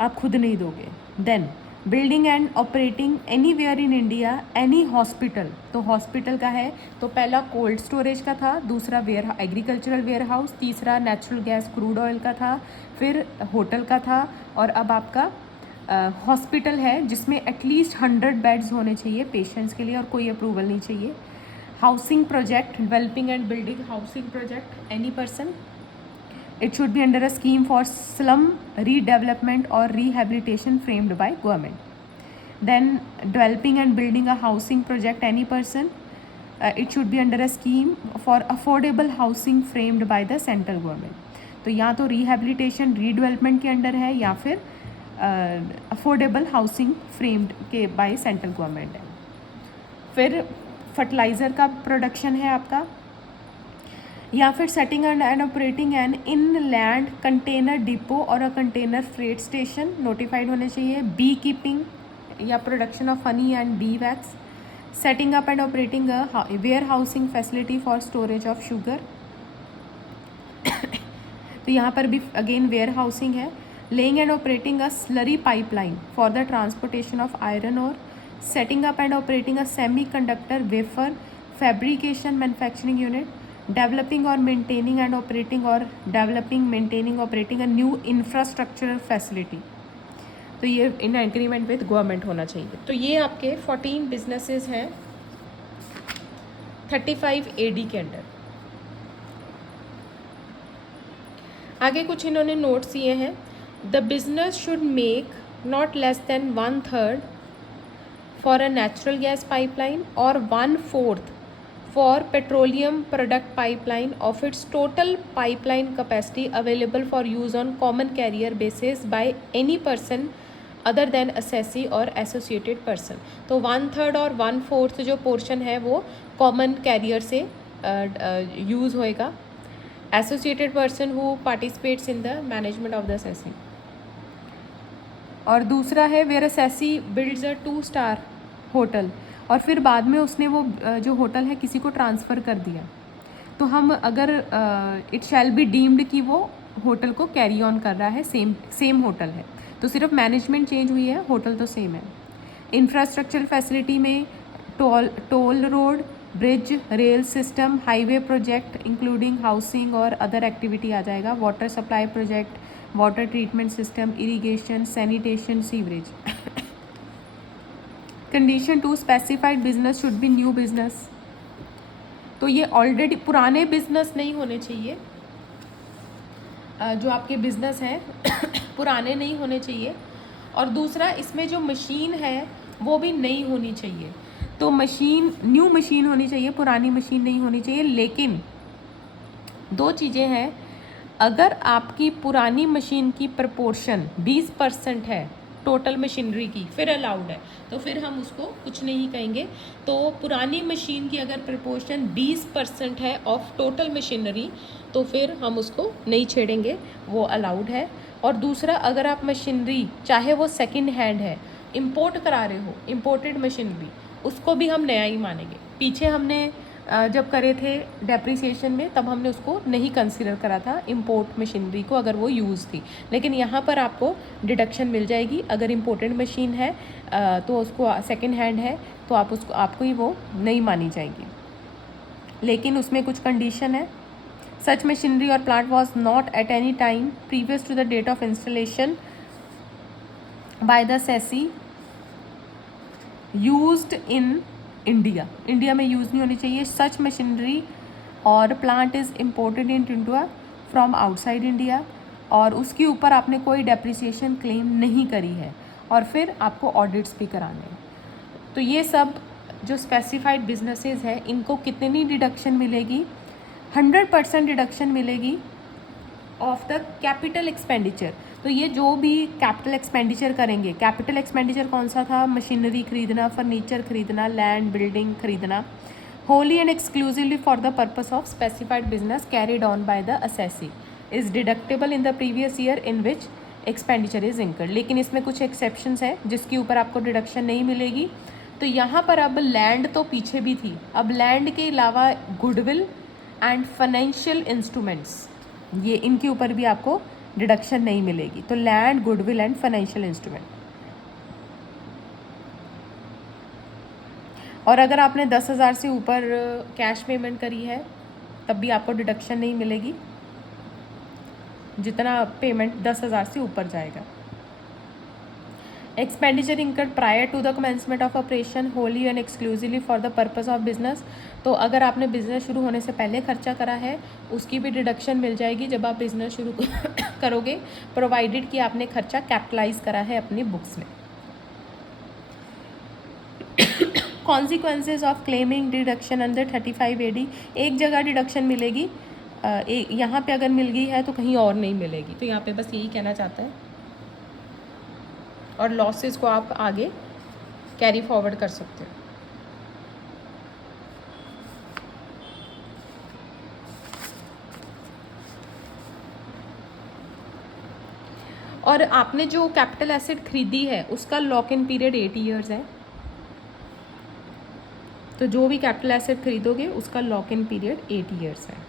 आप खुद नहीं दोगे। Then building and operating anywhere in India any hospital, तो हॉस्पिटल का है तो पहला कोल्ड स्टोरेज का था, दूसरा एग्रीकल्चरल वेयर हाउस, तीसरा नेचुरल गैस क्रूड ऑयल का था, फिर होटल का था, और अब आपका हॉस्पिटल है जिसमें एटलीस्ट 100 बेड्स होने चाहिए पेशेंट्स के लिए और कोई अप्रूवल नहीं चाहिए. Housing project, developing and building housing project any person. It should be under a scheme for slum redevelopment or rehabilitation framed by government. Then developing and building a housing project, any person, it should be under a scheme for affordable housing framed by the central government. तो या तो rehabilitation redevelopment के under है या फिर affordable housing framed के by central government है. फिर फर्टिलाइज़र का प्रोडक्शन है आपका, या फिर setting and operating an inland container depot और a container freight station notified होने चाहिए. बी कीपिंग या production of honey and bee wax. Setting up and operating a warehousing facility for storage of sugar. तो यहाँ पर भी again warehousing है. Laying and operating a slurry pipeline for the transportation of iron ore. Setting up and operating a semiconductor wafer fabrication manufacturing unit. Developing और maintaining and operating और developing maintaining operating a new infrastructural facility. तो ये in agreement with government होना चाहिए. तो ये आपके 14 businesses हैं 35 AD के अंडर. आगे कुछ इन्होंने नोट्स दिए हैं. The business should make not less than 1/3 for a natural gas pipeline और 1/4 for petroleum product pipeline of its total pipeline capacity available for use on common carrier basis by any person other than assessee or associated person. तो 1/3 और 1/4 जो portion है वो common carrier से use होएगा. Associated person who participates in the management of the assessee. और दूसरा है where assessee builds a 2-star hotel और फिर बाद में उसने वो जो होटल है किसी को ट्रांसफ़र कर दिया, तो हम अगर इट शैल बी डीम्ड कि वो होटल को कैरी ऑन कर रहा है, सेम होटल है, तो सिर्फ मैनेजमेंट चेंज हुई है, होटल तो सेम है. इंफ्रास्ट्रक्चर फैसिलिटी में toll road, bridge, rail system, highway project including housing और अदर एक्टिविटी आ जाएगा. Water supply project, water treatment system, irrigation, sanitation, sewerage. Condition 2 specified business should be new business. तो ये already पुराने business नहीं होने चाहिए, जो आपके बिजनेस हैं पुराने नहीं होने चाहिए. और दूसरा इसमें जो मशीन है वो भी नई होनी चाहिए. तो मशीन न्यू मशीन होनी चाहिए, पुरानी मशीन नहीं होनी चाहिए. लेकिन दो चीज़ें हैं, अगर आपकी पुरानी मशीन की प्रपोर्शन 20% है टोटल मशीनरी की, फिर अलाउड है, तो फिर हम उसको कुछ नहीं कहेंगे. तो पुरानी मशीन की अगर प्रपोर्शन 20% है ऑफ टोटल मशीनरी तो फिर हम उसको नहीं छेड़ेंगे, वो अलाउड है. और दूसरा, अगर आप मशीनरी चाहे वो सेकंड हैंड है, इंपोर्ट करा रहे हो, इंपोर्टेड मशीनरी, उसको भी हम नया ही मानेंगे. पीछे हमने जब करे थे डेप्रिसिएशन में तब हमने उसको नहीं कंसीडर करा था इंपोर्ट मशीनरी को अगर वो यूज़ थी. लेकिन यहाँ पर आपको डिडक्शन मिल जाएगी. अगर इम्पोर्टेड मशीन है तो उसको सेकंड हैंड है तो आपको ही वो नहीं मानी जाएगी. लेकिन उसमें कुछ कंडीशन है. Such machinery or plant was not at any time previous to the date of installation by the assessee used in India में यूज़ नहीं होनी चाहिए. Such machinery or plant is imported in India from outside India, और उसके ऊपर आपने कोई depreciation claim नहीं करी है, और फिर आपको ऑडिट्स भी कराने हैं. तो ये सब जो स्पेसिफाइड बिजनेसेस हैं इनको कितनी डिडक्शन मिलेगी? 100% डिडक्शन मिलेगी ऑफ द कैपिटल एक्सपेंडिचर. तो ये जो भी कैपिटल एक्सपेंडिचर करेंगे, कैपिटल एक्सपेंडिचर कौन सा था? मशीनरी खरीदना, फर्नीचर खरीदना, लैंड बिल्डिंग खरीदना, Holi and exclusively for the purpose of specified business carried on by the assessee is deductible in the previous year in which expenditure is incurred. लेकिन इसमें कुछ एक्सेप्शंस है जिसके ऊपर आपको डिडक्शन नहीं मिलेगी. तो यहाँ पर अब लैंड तो पीछे भी थी, अब लैंड के अलावा गुडविल एंड फाइनेंशियल इंस्ट्रूमेंट्स, ये इनके ऊपर भी आपको डिडक्शन नहीं मिलेगी. तो land, goodwill and financial instrument. और अगर आपने 10,000 से ऊपर कैश पेमेंट करी है तब भी आपको डिडक्शन नहीं मिलेगी, जितना पेमेंट 10,000 से ऊपर जाएगा। Expenditure incurred prior to the commencement of operation wholly and exclusively for the purpose of business. तो अगर आपने बिजनेस शुरू होने से पहले खर्चा करा है उसकी भी डिडक्शन मिल जाएगी जब आप बिजनेस शुरू करोगे, प्रोवाइडेड कि आपने खर्चा कैपिटलाइज करा है अपनी बुक्स में। Consequences of claiming deduction under 35 AD। एक जगह डिडक्शन मिलेगी, यहाँ पे अगर मिल गई है तो कहीं और नहीं मिलेगी। तो यहाँ पे बस यही कहना चाहता है, और लॉसेस को आप आगे कैरी फॉरवर्ड कर सकते हो। और आपने जो कैपिटल एसेट खरीदी है उसका लॉक इन पीरियड 8 ईयर्स है। तो जो भी कैपिटल एसेट खरीदोगे उसका लॉक इन पीरियड 8 ईयर्स है।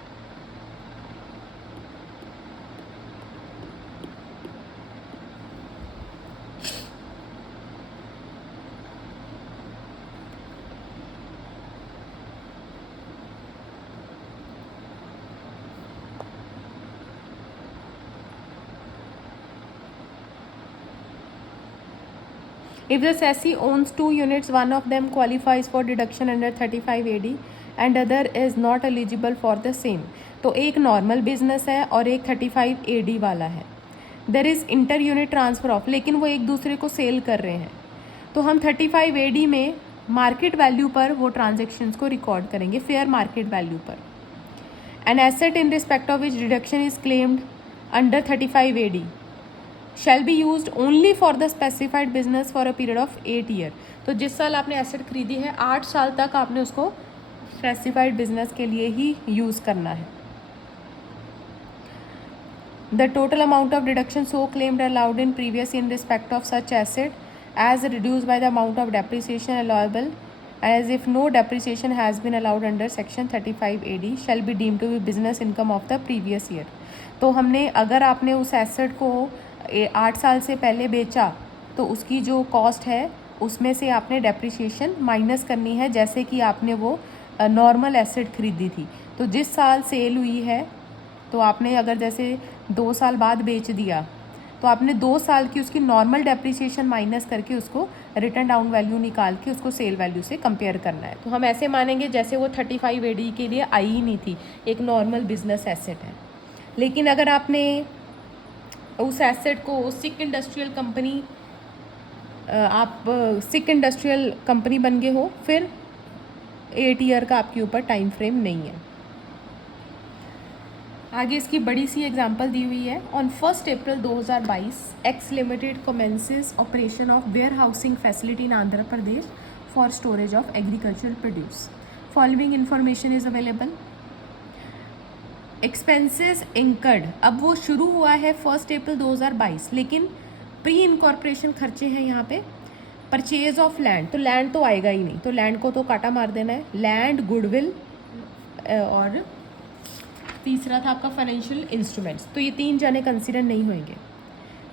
If the cessee owns 2 units, one of them qualifies for deduction under 35 AD and other is not eligible for the same। तो एक normal business है और एक 35 AD वाला है। There is inter unit transfer of, लेकिन वो एक दूसरे को सेल कर रहे हैं। तो हम 35 AD में मार्केट वैल्यू पर वो ट्रांजेक्शन्स को रिकॉर्ड करेंगे, फेयर मार्केट वैल्यू पर। An asset in respect of which deduction is claimed under 35 AD shall be used only for the specified business for a period of 8 year। तो जिस साल आपने asset खरीदी है 8 साल तक आपने उसको स्पेसिफाइड बिजनेस के लिए ही यूज़ करना है। The total amount of deduction so claimed allowed in previous in respect of such asset as reduced by the amount of depreciation allowable as if no depreciation has been allowed under section 35 AD shall be deemed to be business income of the previous year। तो हमने अगर आपने उस asset को 8 साल से पहले बेचा तो उसकी जो कॉस्ट है उसमें से आपने डेप्रिसिएशन माइनस करनी है, जैसे कि आपने वो नॉर्मल एसेट खरीदी थी। तो जिस साल सेल हुई है तो आपने अगर जैसे 2 साल बाद बेच दिया तो आपने 2 साल की उसकी नॉर्मल डेप्रिसिएशन माइनस करके उसको रिटर्न डाउन वैल्यू निकाल के उसको सेल वैल्यू से कंपेयर करना है। तो हम ऐसे मानेंगे जैसे वो 35 AD के लिए आई ही नहीं थी, एक नॉर्मल बिजनेस एसेट है। लेकिन अगर आपने उस एसेट को सिक इंडस्ट्रियल कंपनी, आप सिक इंडस्ट्रियल कंपनी बन गए हो, फिर 8 ईयर का आपके ऊपर टाइम फ्रेम नहीं है। आगे इसकी बड़ी सी एग्जांपल दी हुई है। On 1 April 2022 X limited commences operation of warehousing facility in Andhra Pradesh for storage of agricultural produce. Following information is available. Expenses incurred, अब वो शुरू हुआ है 1 अप्रैल 2022, लेकिन प्री इनकॉर्पोरेशन खर्चे हैं यहाँ पे। परचेज ऑफ लैंड, तो लैंड तो आएगा ही नहीं, तो लैंड को तो काटा मार देना है। लैंड, गुडविल और तीसरा था आपका फाइनेंशियल इंस्ट्रूमेंट्स, तो ये 3 जने कंसिडर नहीं होंगे।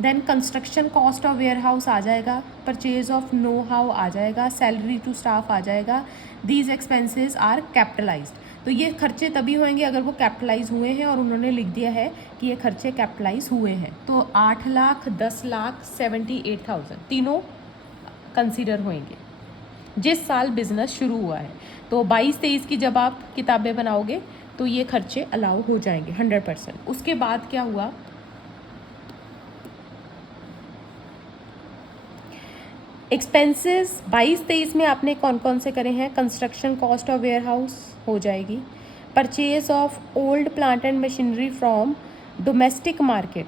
Then construction cost of warehouse आ जाएगा, परचेज ऑफ नो हाउ आ जाएगा, सैलरी टू स्टाफ आ जाएगा। दीज एक्सपेंसेस आर कैपिटलाइज्ड, तो ये खर्चे तभी होंगे अगर वो कैपिटलाइज हुए हैं और उन्होंने लिख दिया है कि ये खर्चे कैपिटलाइज हुए हैं। तो 8 लाख, 10 लाख, 78,000 तीनों कंसीडर होंगे जिस साल बिजनेस शुरू हुआ है। तो 22-23 की जब आप किताबें बनाओगे तो ये खर्चे अलाउ हो जाएंगे 100%। उसके बाद क्या हुआ, एक्सपेंसेस 22-23 में आपने कौन कौन से करे हैं। Construction cost of warehouse हो जाएगी, purchase of old plant and machinery from domestic market,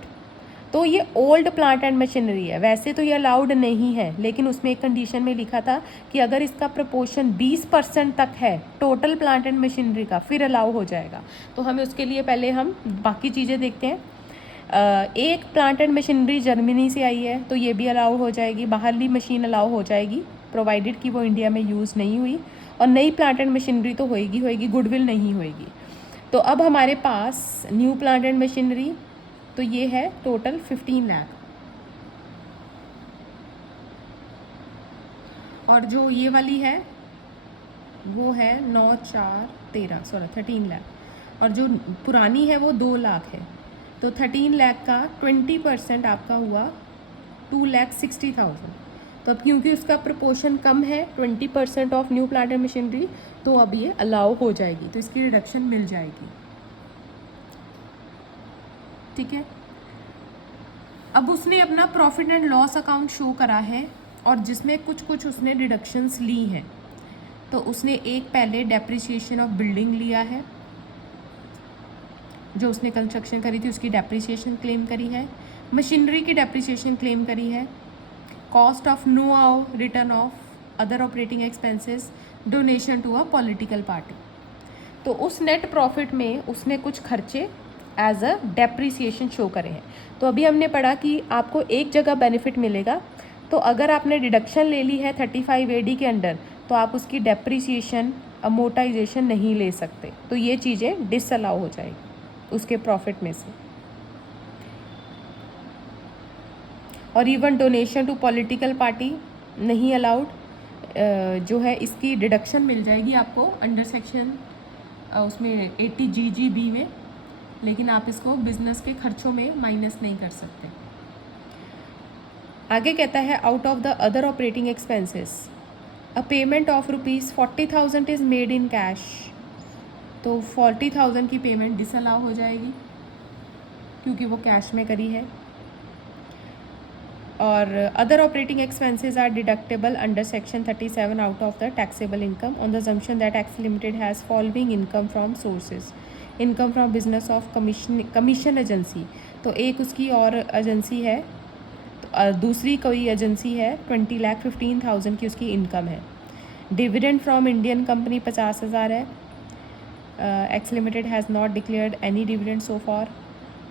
तो ये ओल्ड प्लांट एंड मशीनरी है, वैसे तो ये अलाउड नहीं है, लेकिन उसमें एक कंडीशन में लिखा था कि अगर इसका प्रपोर्शन 20% तक है टोटल प्लांट एंड मशीनरी का फिर अलाउ हो जाएगा। तो हमें उसके लिए पहले हम बाकी चीज़ें देखते हैं। एक प्लांट एंड मशीनरी जर्मनी से आई है तो ये भी अलाउ हो जाएगी। बाहरली मशीन अलाउ हो जाएगी प्रोवाइडेड कि वो इंडिया में यूज़ नहीं हुई, और नई प्लांट एंड मशीनरी तो होएगी, गुडविल नहीं होएगी। तो अब हमारे पास न्यू प्लांट एंड मशीनरी, तो ये है टोटल 15 लाख, और जो ये वाली है वो है 9,4,13 सॉरी 13 लाख, और जो पुरानी है वो 2 लाख है। तो 13 लाख का 20% आपका हुआ 2,60,000। तो अब क्योंकि उसका प्रपोर्शन कम है 20% of new plant and machinery, तो अब ये अलाउ हो जाएगी, तो इसकी रिडक्शन मिल जाएगी। ठीक है। अब उसने अपना profit and loss account show करा है और जिसमें कुछ कुछ उसने डिडक्शंस ली हैं। तो उसने एक पहले डेप्रिसिएशन ऑफ बिल्डिंग लिया है, जो उसने कंस्ट्रक्शन करी थी उसकी डेप्रिसिएशन क्लेम करी है, मशीनरी की डेप्रिसिएशन क्लेम करी है, cost of know how return of other operating expenses, donation to a political party. तो उस नेट प्रॉफिट में उसने कुछ खर्चे एज अ डेप्रिसिएशन शो करे हैं। तो अभी हमने पढ़ा कि आपको एक जगह बेनिफिट मिलेगा, तो अगर आपने डिडक्शन ले ली है 35 AD के अंडर, तो आप उसकी डेप्रिसिएशन अमोर्टाइजेशन नहीं ले सकते। तो ये चीज़ें डिसअलाउ हो जाएगी उसके प्रॉफिट में से। और even donation to political party नहीं अलाउड, जो है इसकी डिडक्शन मिल जाएगी आपको अंडर सेक्शन उसमें 80 GGB में, लेकिन आप इसको बिजनेस के खर्चों में माइनस नहीं कर सकते। आगे कहता है out of the other operating expenses a payment of ₹40,000 is made in cash. तो 40,000 की पेमेंट डिसअलाउ हो जाएगी क्योंकि वो कैश में करी है। और other operating expenses are deductible under section 37 out of the taxable income on the assumption that X limited has following income from sources: income from business of commission agency. तो एक उसकी और एजेंसी है, तो दूसरी कोई एजेंसी है, 20,15,000 की उसकी इनकम है। डिविडेंड फ्रॉम इंडियन कंपनी 50,000 है। X limited has not declared any dividend so for,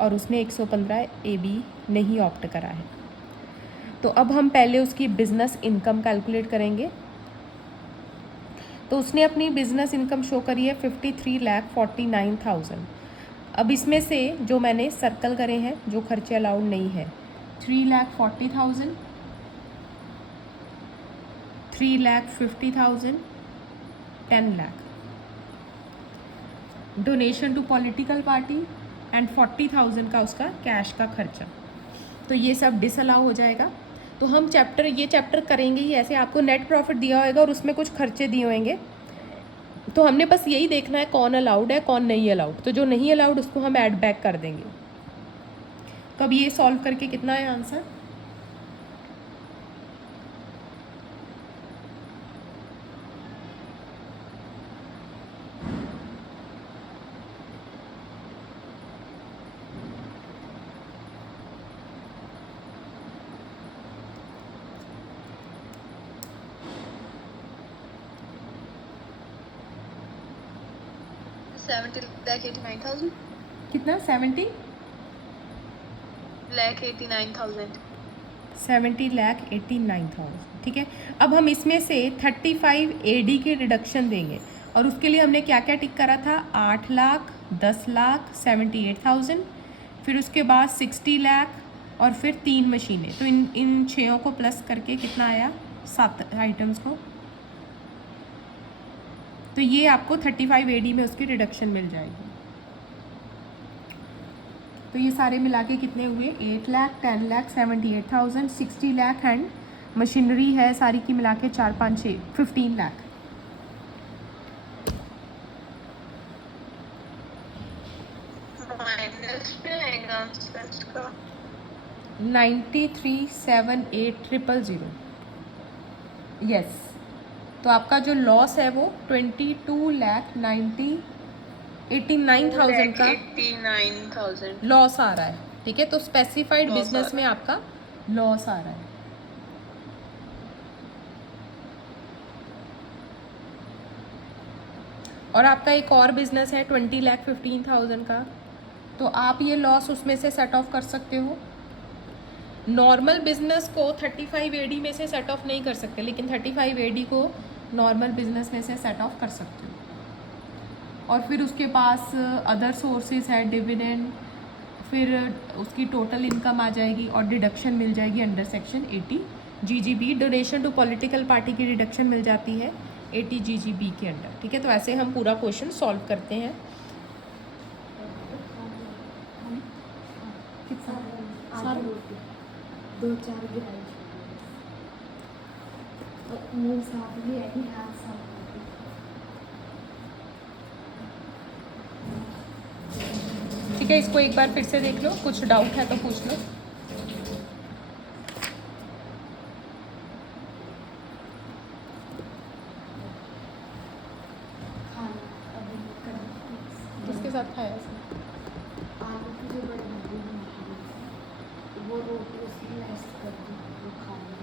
और उसने 115 AB नहीं ऑप्ट करा है। तो अब हम पहले उसकी बिजनेस इनकम कैलकुलेट करेंगे। तो उसने अपनी बिजनेस इनकम शो करी है 53,49,000। अब इसमें से जो मैंने सर्कल करे हैं, जो खर्चे अलाउड नहीं है, 3,40,000, 3,50,000, 10 lakh. Donation to political party and 40,000 का उसका कैश का खर्चा। तो ये सब डिसअलाउ हो जाएगा। तो हम ये चैप्टर करेंगे ही ऐसे, आपको नेट प्रॉफिट दिया होएगा और उसमें कुछ खर्चे दिए होंगे, तो हमने बस यही देखना है कौन अलाउड है कौन नहीं अलाउड। तो जो नहीं अलाउड उसको हम ऐड बैक कर देंगे। तो अब ये सॉल्व करके कितना है आंसर? $70,89,000. कितना? 70 $89,000. 70,89,000। ठीक है। अब हम इसमें से 35 AD की रिडक्शन देंगे, और उसके लिए हमने क्या क्या टिक करा था? 8 लाख, 10 लाख, 78,000, फिर उसके बाद 60 लाख, और फिर 3 मशीनें। तो इन 6 को प्लस करके कितना आया? 7 आइटम्स को। तो ये आपको 35 AD में उसकी रिडक्शन मिल जाएगी। तो ये सारे मिला के कितने हुए? 8 लाख, 10 लाख, 78,000, 60 लाख एंड मशीनरी है सारी की मिला के 4, 5, 6, 15 लाख। माइनस में आएगा इसका 93,78,000। यस। तो आपका जो लॉस है वो 22,89,000 का 89,000. लॉस आ रहा है। ठीक है। तो स्पेसिफाइड Loss बिजनेस आ में रहा आपका लॉस आ रहा है। और आपका एक और बिजनेस है 20,15,000 का, तो आप ये लॉस उसमें से सेट ऑफ कर सकते हो। नॉर्मल बिजनेस को 35 AD में से सेट ऑफ नहीं कर सकते, लेकिन 35 AD को नॉर्मल बिजनेस में से सेट ऑफ कर सकते हो। और फिर उसके पास अदर सोर्सेज है, डिविडेंड, फिर उसकी टोटल इनकम आ जाएगी और डिडक्शन मिल जाएगी under section 80 GGB। Donation to political party की डिडक्शन मिल जाती है ATGGB के अंडर। ठीक है, तो ऐसे हम पूरा क्वेश्चन सॉल्व करते हैं। दो चार गिराई मुंह साफ भी है हाथ साफ ठीक है, इसको एक बार फिर से देख लो, कुछ डाउट है तो पूछ लो। खाना अभी कर किसके साथ खाया इसने? आलू की जो बड़ी भाजी बनाती है वो रोटी उसमें मैश कर दी वो खा ली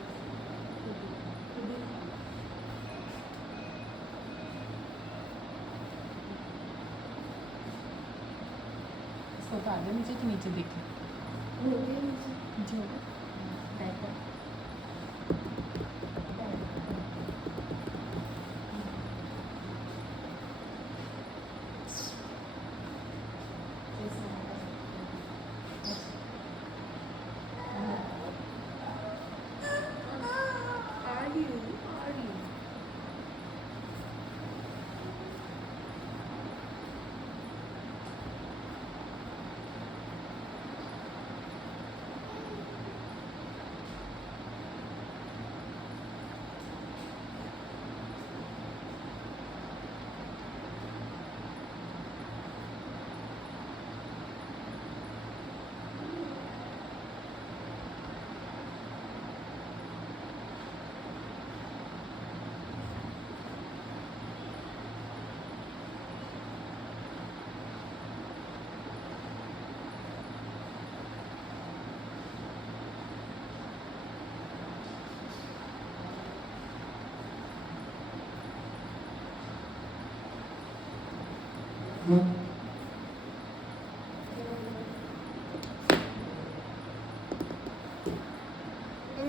इसको उतार दो नीचे कि नीचे देखो नीचे होगा।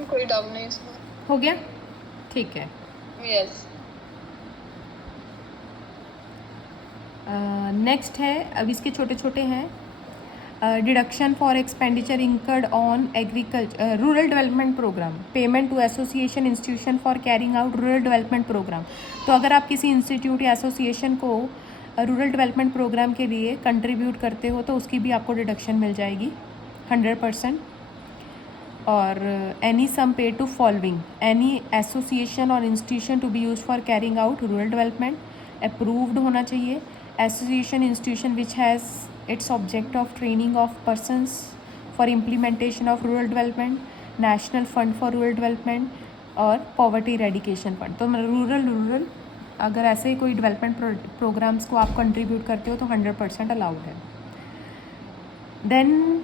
कोई डाउट नहीं इसमें। हो गया, ठीक है। यस। नेक्स्ट है, अब इसके छोटे छोटे हैं। Deduction for expenditure incurred on agriculture rural development programme, payment to association institution for carrying out rural development programme. तो अगर आप किसी इंस्टीट्यूट या एसोसिएशन को रूरल डेवलपमेंट प्रोग्राम के लिए कंट्रीब्यूट करते हो तो उसकी भी आपको डिडक्शन मिल जाएगी 100%। और any sum pay to following any association और institution to be use for carrying out rural development, approved होना चाहिए। Association institution which has its object of training of persons for implementation of rural development, national fund for rural development और poverty eradication fund. तो rural अगर ऐसे कोई development programmes को आप contribute करते हो तो 100% अलाउड है। Then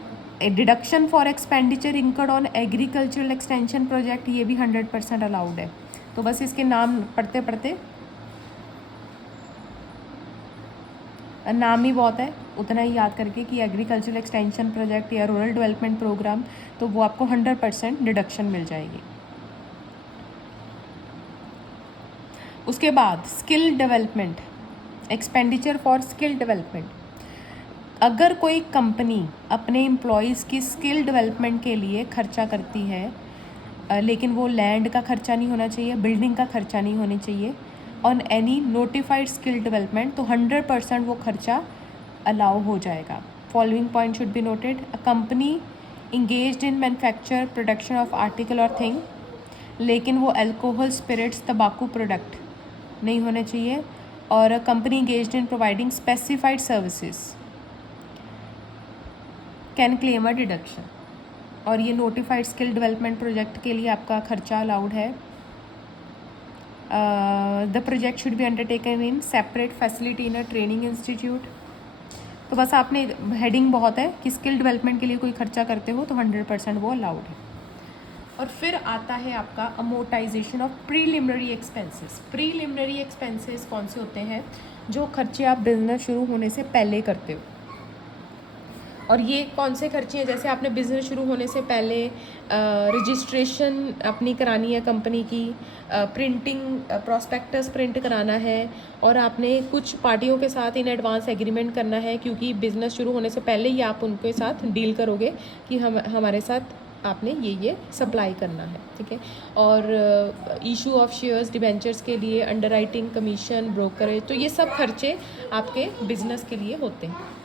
deduction for expenditure incurred on agricultural extension project, ये भी 100% अलाउड है। तो बस इसके नाम पढ़ते पढ़ते नाम ही बहुत है, उतना ही याद करके कि एग्रीकल्चरल एक्सटेंशन प्रोजेक्ट या रूरल डेवलपमेंट प्रोग्राम, तो वो आपको 100% डिडक्शन मिल जाएगी। उसके बाद skill development, expenditure for skill development. अगर कोई कंपनी अपने एम्प्लॉयज़ की स्किल डेवलपमेंट के लिए खर्चा करती है, लेकिन वो लैंड का खर्चा नहीं होना चाहिए, बिल्डिंग का खर्चा नहीं होना चाहिए, on any notified skill development, तो 100% वो खर्चा अलाउ हो जाएगा। Following point should be noted. A company engaged in manufacture production of article और थिंग, लेकिन वो अल्कोहल, स्पिरिट्स, तंबाकू प्रोडक्ट नहीं होने चाहिए। और company engaged in providing specified services can claim a deduction. और ये नोटिफाइड स्किल डेवलपमेंट प्रोजेक्ट के लिए आपका खर्चा अलाउड है। The project should be undertaken in separate facility in a training institute. तो बस आपने हेडिंग बहुत है कि स्किल डेवलपमेंट के लिए कोई खर्चा करते हो तो 100% वो अलाउड है। और फिर आता है आपका amortisation of preliminary expenses. Preliminary expenses कौन से होते हैं? जो खर्चे आप बिजनेस शुरू होने से पहले करते हो। और ये कौन से खर्चे हैं? जैसे आपने बिज़नेस शुरू होने से पहले रजिस्ट्रेशन अपनी करानी है कंपनी की, प्रिंटिंग, प्रॉस्पेक्टस प्रिंट कराना है, और आपने कुछ पार्टियों के साथ इन एडवांस एग्रीमेंट करना है, क्योंकि बिज़नेस शुरू होने से पहले ही आप उनके साथ डील करोगे कि हम हमारे साथ आपने ये सप्लाई करना है, ठीक है। और इशू ऑफ शेयर्स डिबेंचर्स के लिए अंडरराइटिंग कमीशन ब्रोकरेज, तो ये सब खर्चे आपके बिजनेस के लिए होते हैं।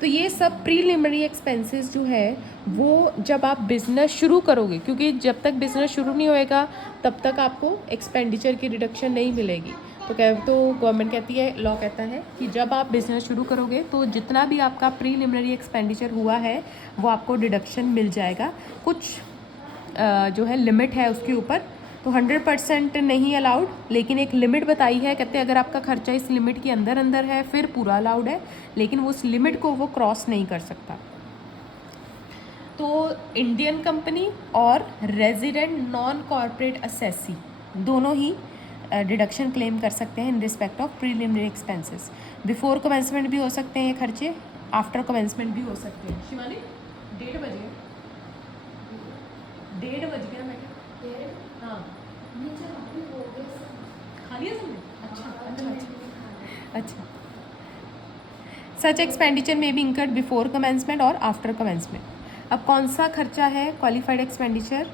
तो ये सब प्रीलिमिनरी एक्सपेंसेस जो है वो जब आप बिज़नेस शुरू करोगे, क्योंकि जब तक बिज़नेस शुरू नहीं होएगा तब तक आपको एक्सपेंडिचर की रिडक्शन नहीं मिलेगी। तो गवर्नमेंट कहती है, लॉ कहता है कि जब आप बिज़नेस शुरू करोगे तो जितना भी आपका प्रीलिमिनरी एक्सपेंडिचर हुआ है वो आपको डिडक्शन मिल जाएगा। कुछ जो है लिमिट है उसके ऊपर, तो 100% नहीं अलाउड, लेकिन एक लिमिट बताई है। कहते हैं अगर आपका खर्चा इस लिमिट के अंदर है फिर पूरा अलाउड है, लेकिन वो उस लिमिट को वो क्रॉस नहीं कर सकता। तो इंडियन कंपनी और रेजिडेंट नॉन कॉर्पोरेट असेसी दोनों ही डिडक्शन क्लेम कर सकते हैं in respect of preliminary expenses. Before commencement भी हो सकते हैं ये खर्चे, आफ्टर कमेंसमेंट भी हो सकते हैं। शिवानी 1:30 बज गए, 1:30 बज गया। मैं हाँ खा लिया तुमने? अच्छा। सच एक्सपेंडिचर में बी इंकर्ड बिफोर कमेंसमेंट और आफ्टर कमेंसमेंट। अब कौन सा खर्चा है क्वालिफाइड एक्सपेंडिचर?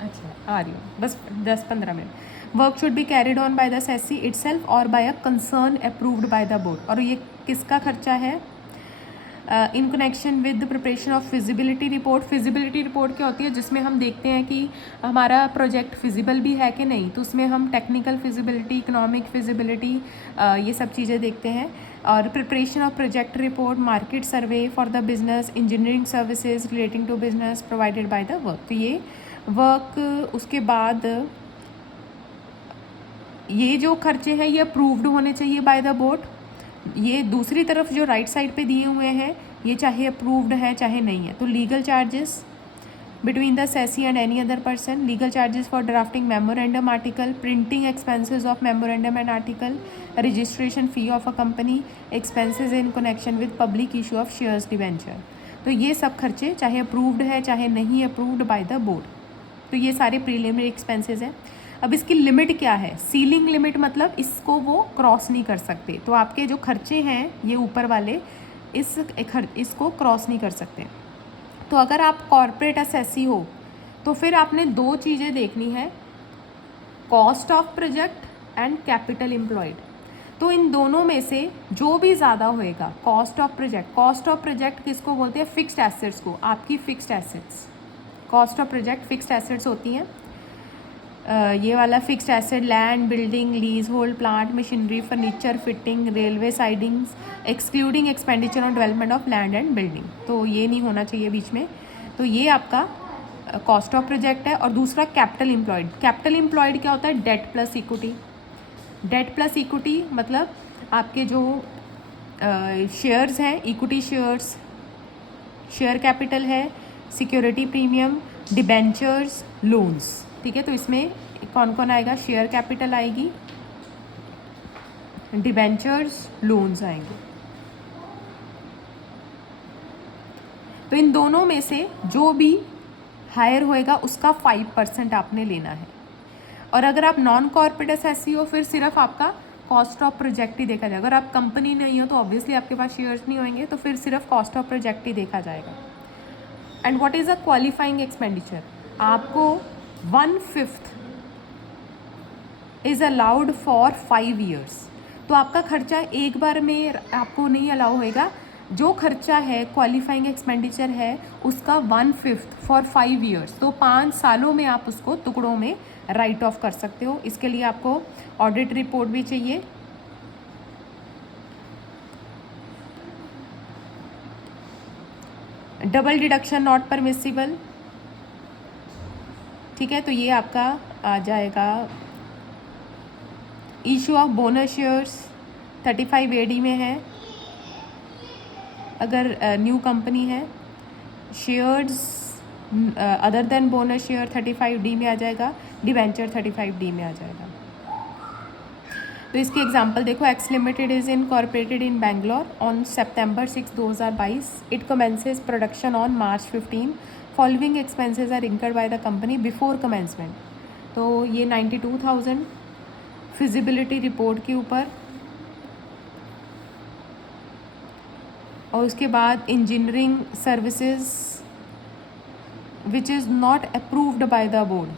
अच्छा आ रही हूँ, बस 10-15 मिनट। Work should be carried on by the assessee itself और by a concern approved by the board. और ये किसका खर्चा है? In connection with the preparation of feasibility report. Feasibility report क्या होती है? जिसमें हम देखते हैं कि हमारा प्रोजेक्ट फिजिबल भी है कि नहीं, तो उसमें हम टेक्निकल फिजिबिलिटी, इकोनॉमिक फिजिबिलिटी, ये सब चीज़ें देखते हैं। और preparation of project report, market survey for the business, engineering services relating to business provided by the work. तो ये वर्क, उसके बाद ये जो खर्चे हैं ये अप्रूव्ड होने चाहिए बाय द बोर्ड। ये दूसरी तरफ जो राइट साइड पे दिए हुए हैं ये चाहे अप्रूव्ड है चाहे नहीं है। तो legal charges between the assessee and any other person, legal charges for drafting memorandum article, printing expenses of memorandum and article, registration fee of a company, expenses in connection with public issue of shares debenture. तो ये सब खर्चे चाहे approved है चाहे नहीं approved by the board. तो ये सारे प्रीलिमिनरी एक्सपेंसेस हैं। अब इसकी लिमिट क्या है? सीलिंग लिमिट, मतलब इसको वो क्रॉस नहीं कर सकते। तो आपके जो खर्चे हैं ये ऊपर वाले इसको क्रॉस नहीं कर सकते। तो अगर आप कॉर्पोरेट असेसी हो तो फिर आपने दो चीज़ें देखनी है, cost of project and capital employed. तो इन दोनों में से जो भी ज़्यादा होएगा, कॉस्ट ऑफ प्रोजेक्ट किसको बोलते हैं? फिक्स्ड एसेट्स को, आपकी fixed assets. Cost of project fixed assets होती हैं। ये वाला fixed asset land, building, lease hold, plant, machinery, furniture, fitting, railway sidings, excluding expenditure on development of land and building. तो ये नहीं होना चाहिए बीच में। तो ये आपका कॉस्ट ऑफ प्रोजेक्ट है। और दूसरा कैपिटल एम्प्लॉयड। कैपिटल एम्प्लॉयड क्या होता है? Debt plus equity. Debt plus equity मतलब आपके जो शेयर्स हैं, इक्विटी शेयर्स, शेयर कैपिटल है, सिक्योरिटी प्रीमियम, डिबेंचर्स, लोन्स। ठीक है, तो इसमें कौन कौन आएगा? शेयर कैपिटल आएगी, डिबेंचर्स, लोन्स आएंगे। तो इन दोनों में से जो भी हायर होएगा उसका 5% आपने लेना है। और अगर आप नॉन कॉर्पोरेट असेसी हो फिर सिर्फ आपका कॉस्ट ऑफ प्रोजेक्ट ही देखा जाएगा। अगर आप कंपनी नहीं हो तो ऑब्वियसली आपके पास शेयर्स नहीं होंगे, तो फिर सिर्फ कॉस्ट ऑफ प्रोजेक्ट ही देखा जाएगा। And what is a qualifying expenditure? आपको 1/5 इज़ अलाउड फॉर 5 ईयर्स। तो आपका खर्चा एक बार में आपको नहीं अलाउ होएगा। जो खर्चा है क्वालिफाइंग एक्सपेंडिचर है उसका 1/5 फॉर 5 ईयर्स। तो 5 सालों में आप उसको टुकड़ों में राइट ऑफ कर सकते हो। इसके लिए आपको ऑडिट रिपोर्ट भी चाहिए। Double deduction not permissible. ठीक है, तो ये आपका आ जाएगा। Issue of bonus shares 35 AD में है अगर न्यू कंपनी है। Shares other than bonus share 35D में आ जाएगा, डिवेंचर 35D में आ जाएगा। तो इसकी एग्जांपल देखो, X limited is incorporated in Bangalore on September 6, 2022। It commences production on March 15। Following expenses are incurred by the company before commencement. तो ये 92,000 फिजिबिलिटी रिपोर्ट के ऊपर। और उसके बाद engineering services which is not approved by the board,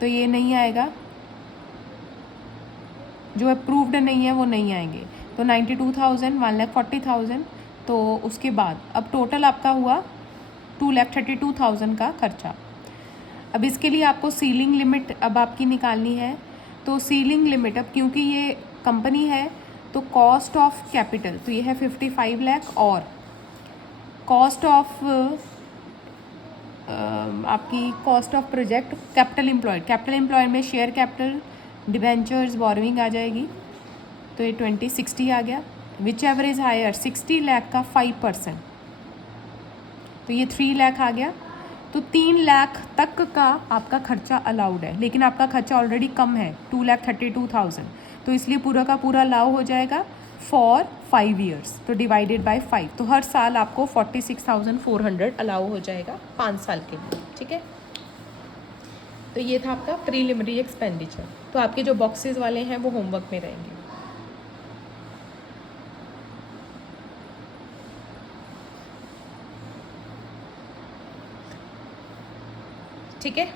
तो ये नहीं आएगा, जो अप्रूव्ड नहीं है वो नहीं आएंगे। तो 92,000, 1,40,000, तो उसके बाद अब टोटल आपका हुआ 2,32,000 का खर्चा। अब इसके लिए आपको सीलिंग लिमिट अब आपकी निकालनी है। तो सीलिंग लिमिट अब क्योंकि ये कंपनी है तो कॉस्ट ऑफ कैपिटल तो ये है 55 लाख, और कॉस्ट ऑफ आपकी cost of project capital employed में शेयर कैपिटल, डिबेंचर्स, बोरोइंग आ जाएगी, तो ये 2060 आ गया। Which ever is higher 60 lakh का 5%, तो ये 3 लाख आ गया। तो 3 लाख तक का आपका खर्चा अलाउड है, लेकिन आपका खर्चा ऑलरेडी कम है 2,32,000, तो इसलिए पूरा का पूरा अलाउ हो जाएगा फॉर 5 ईयर्स, तो डिवाइडेड बाय 5, तो हर साल आपको 46,400 अलाउ हो जाएगा 5 साल के लिए। ठीक है, तो ये था आपका प्रीलिमिनरी एक्सपेंडिचर। तो आपके जो बॉक्सेस वाले हैं वो होमवर्क में रहेंगे। ठीक है।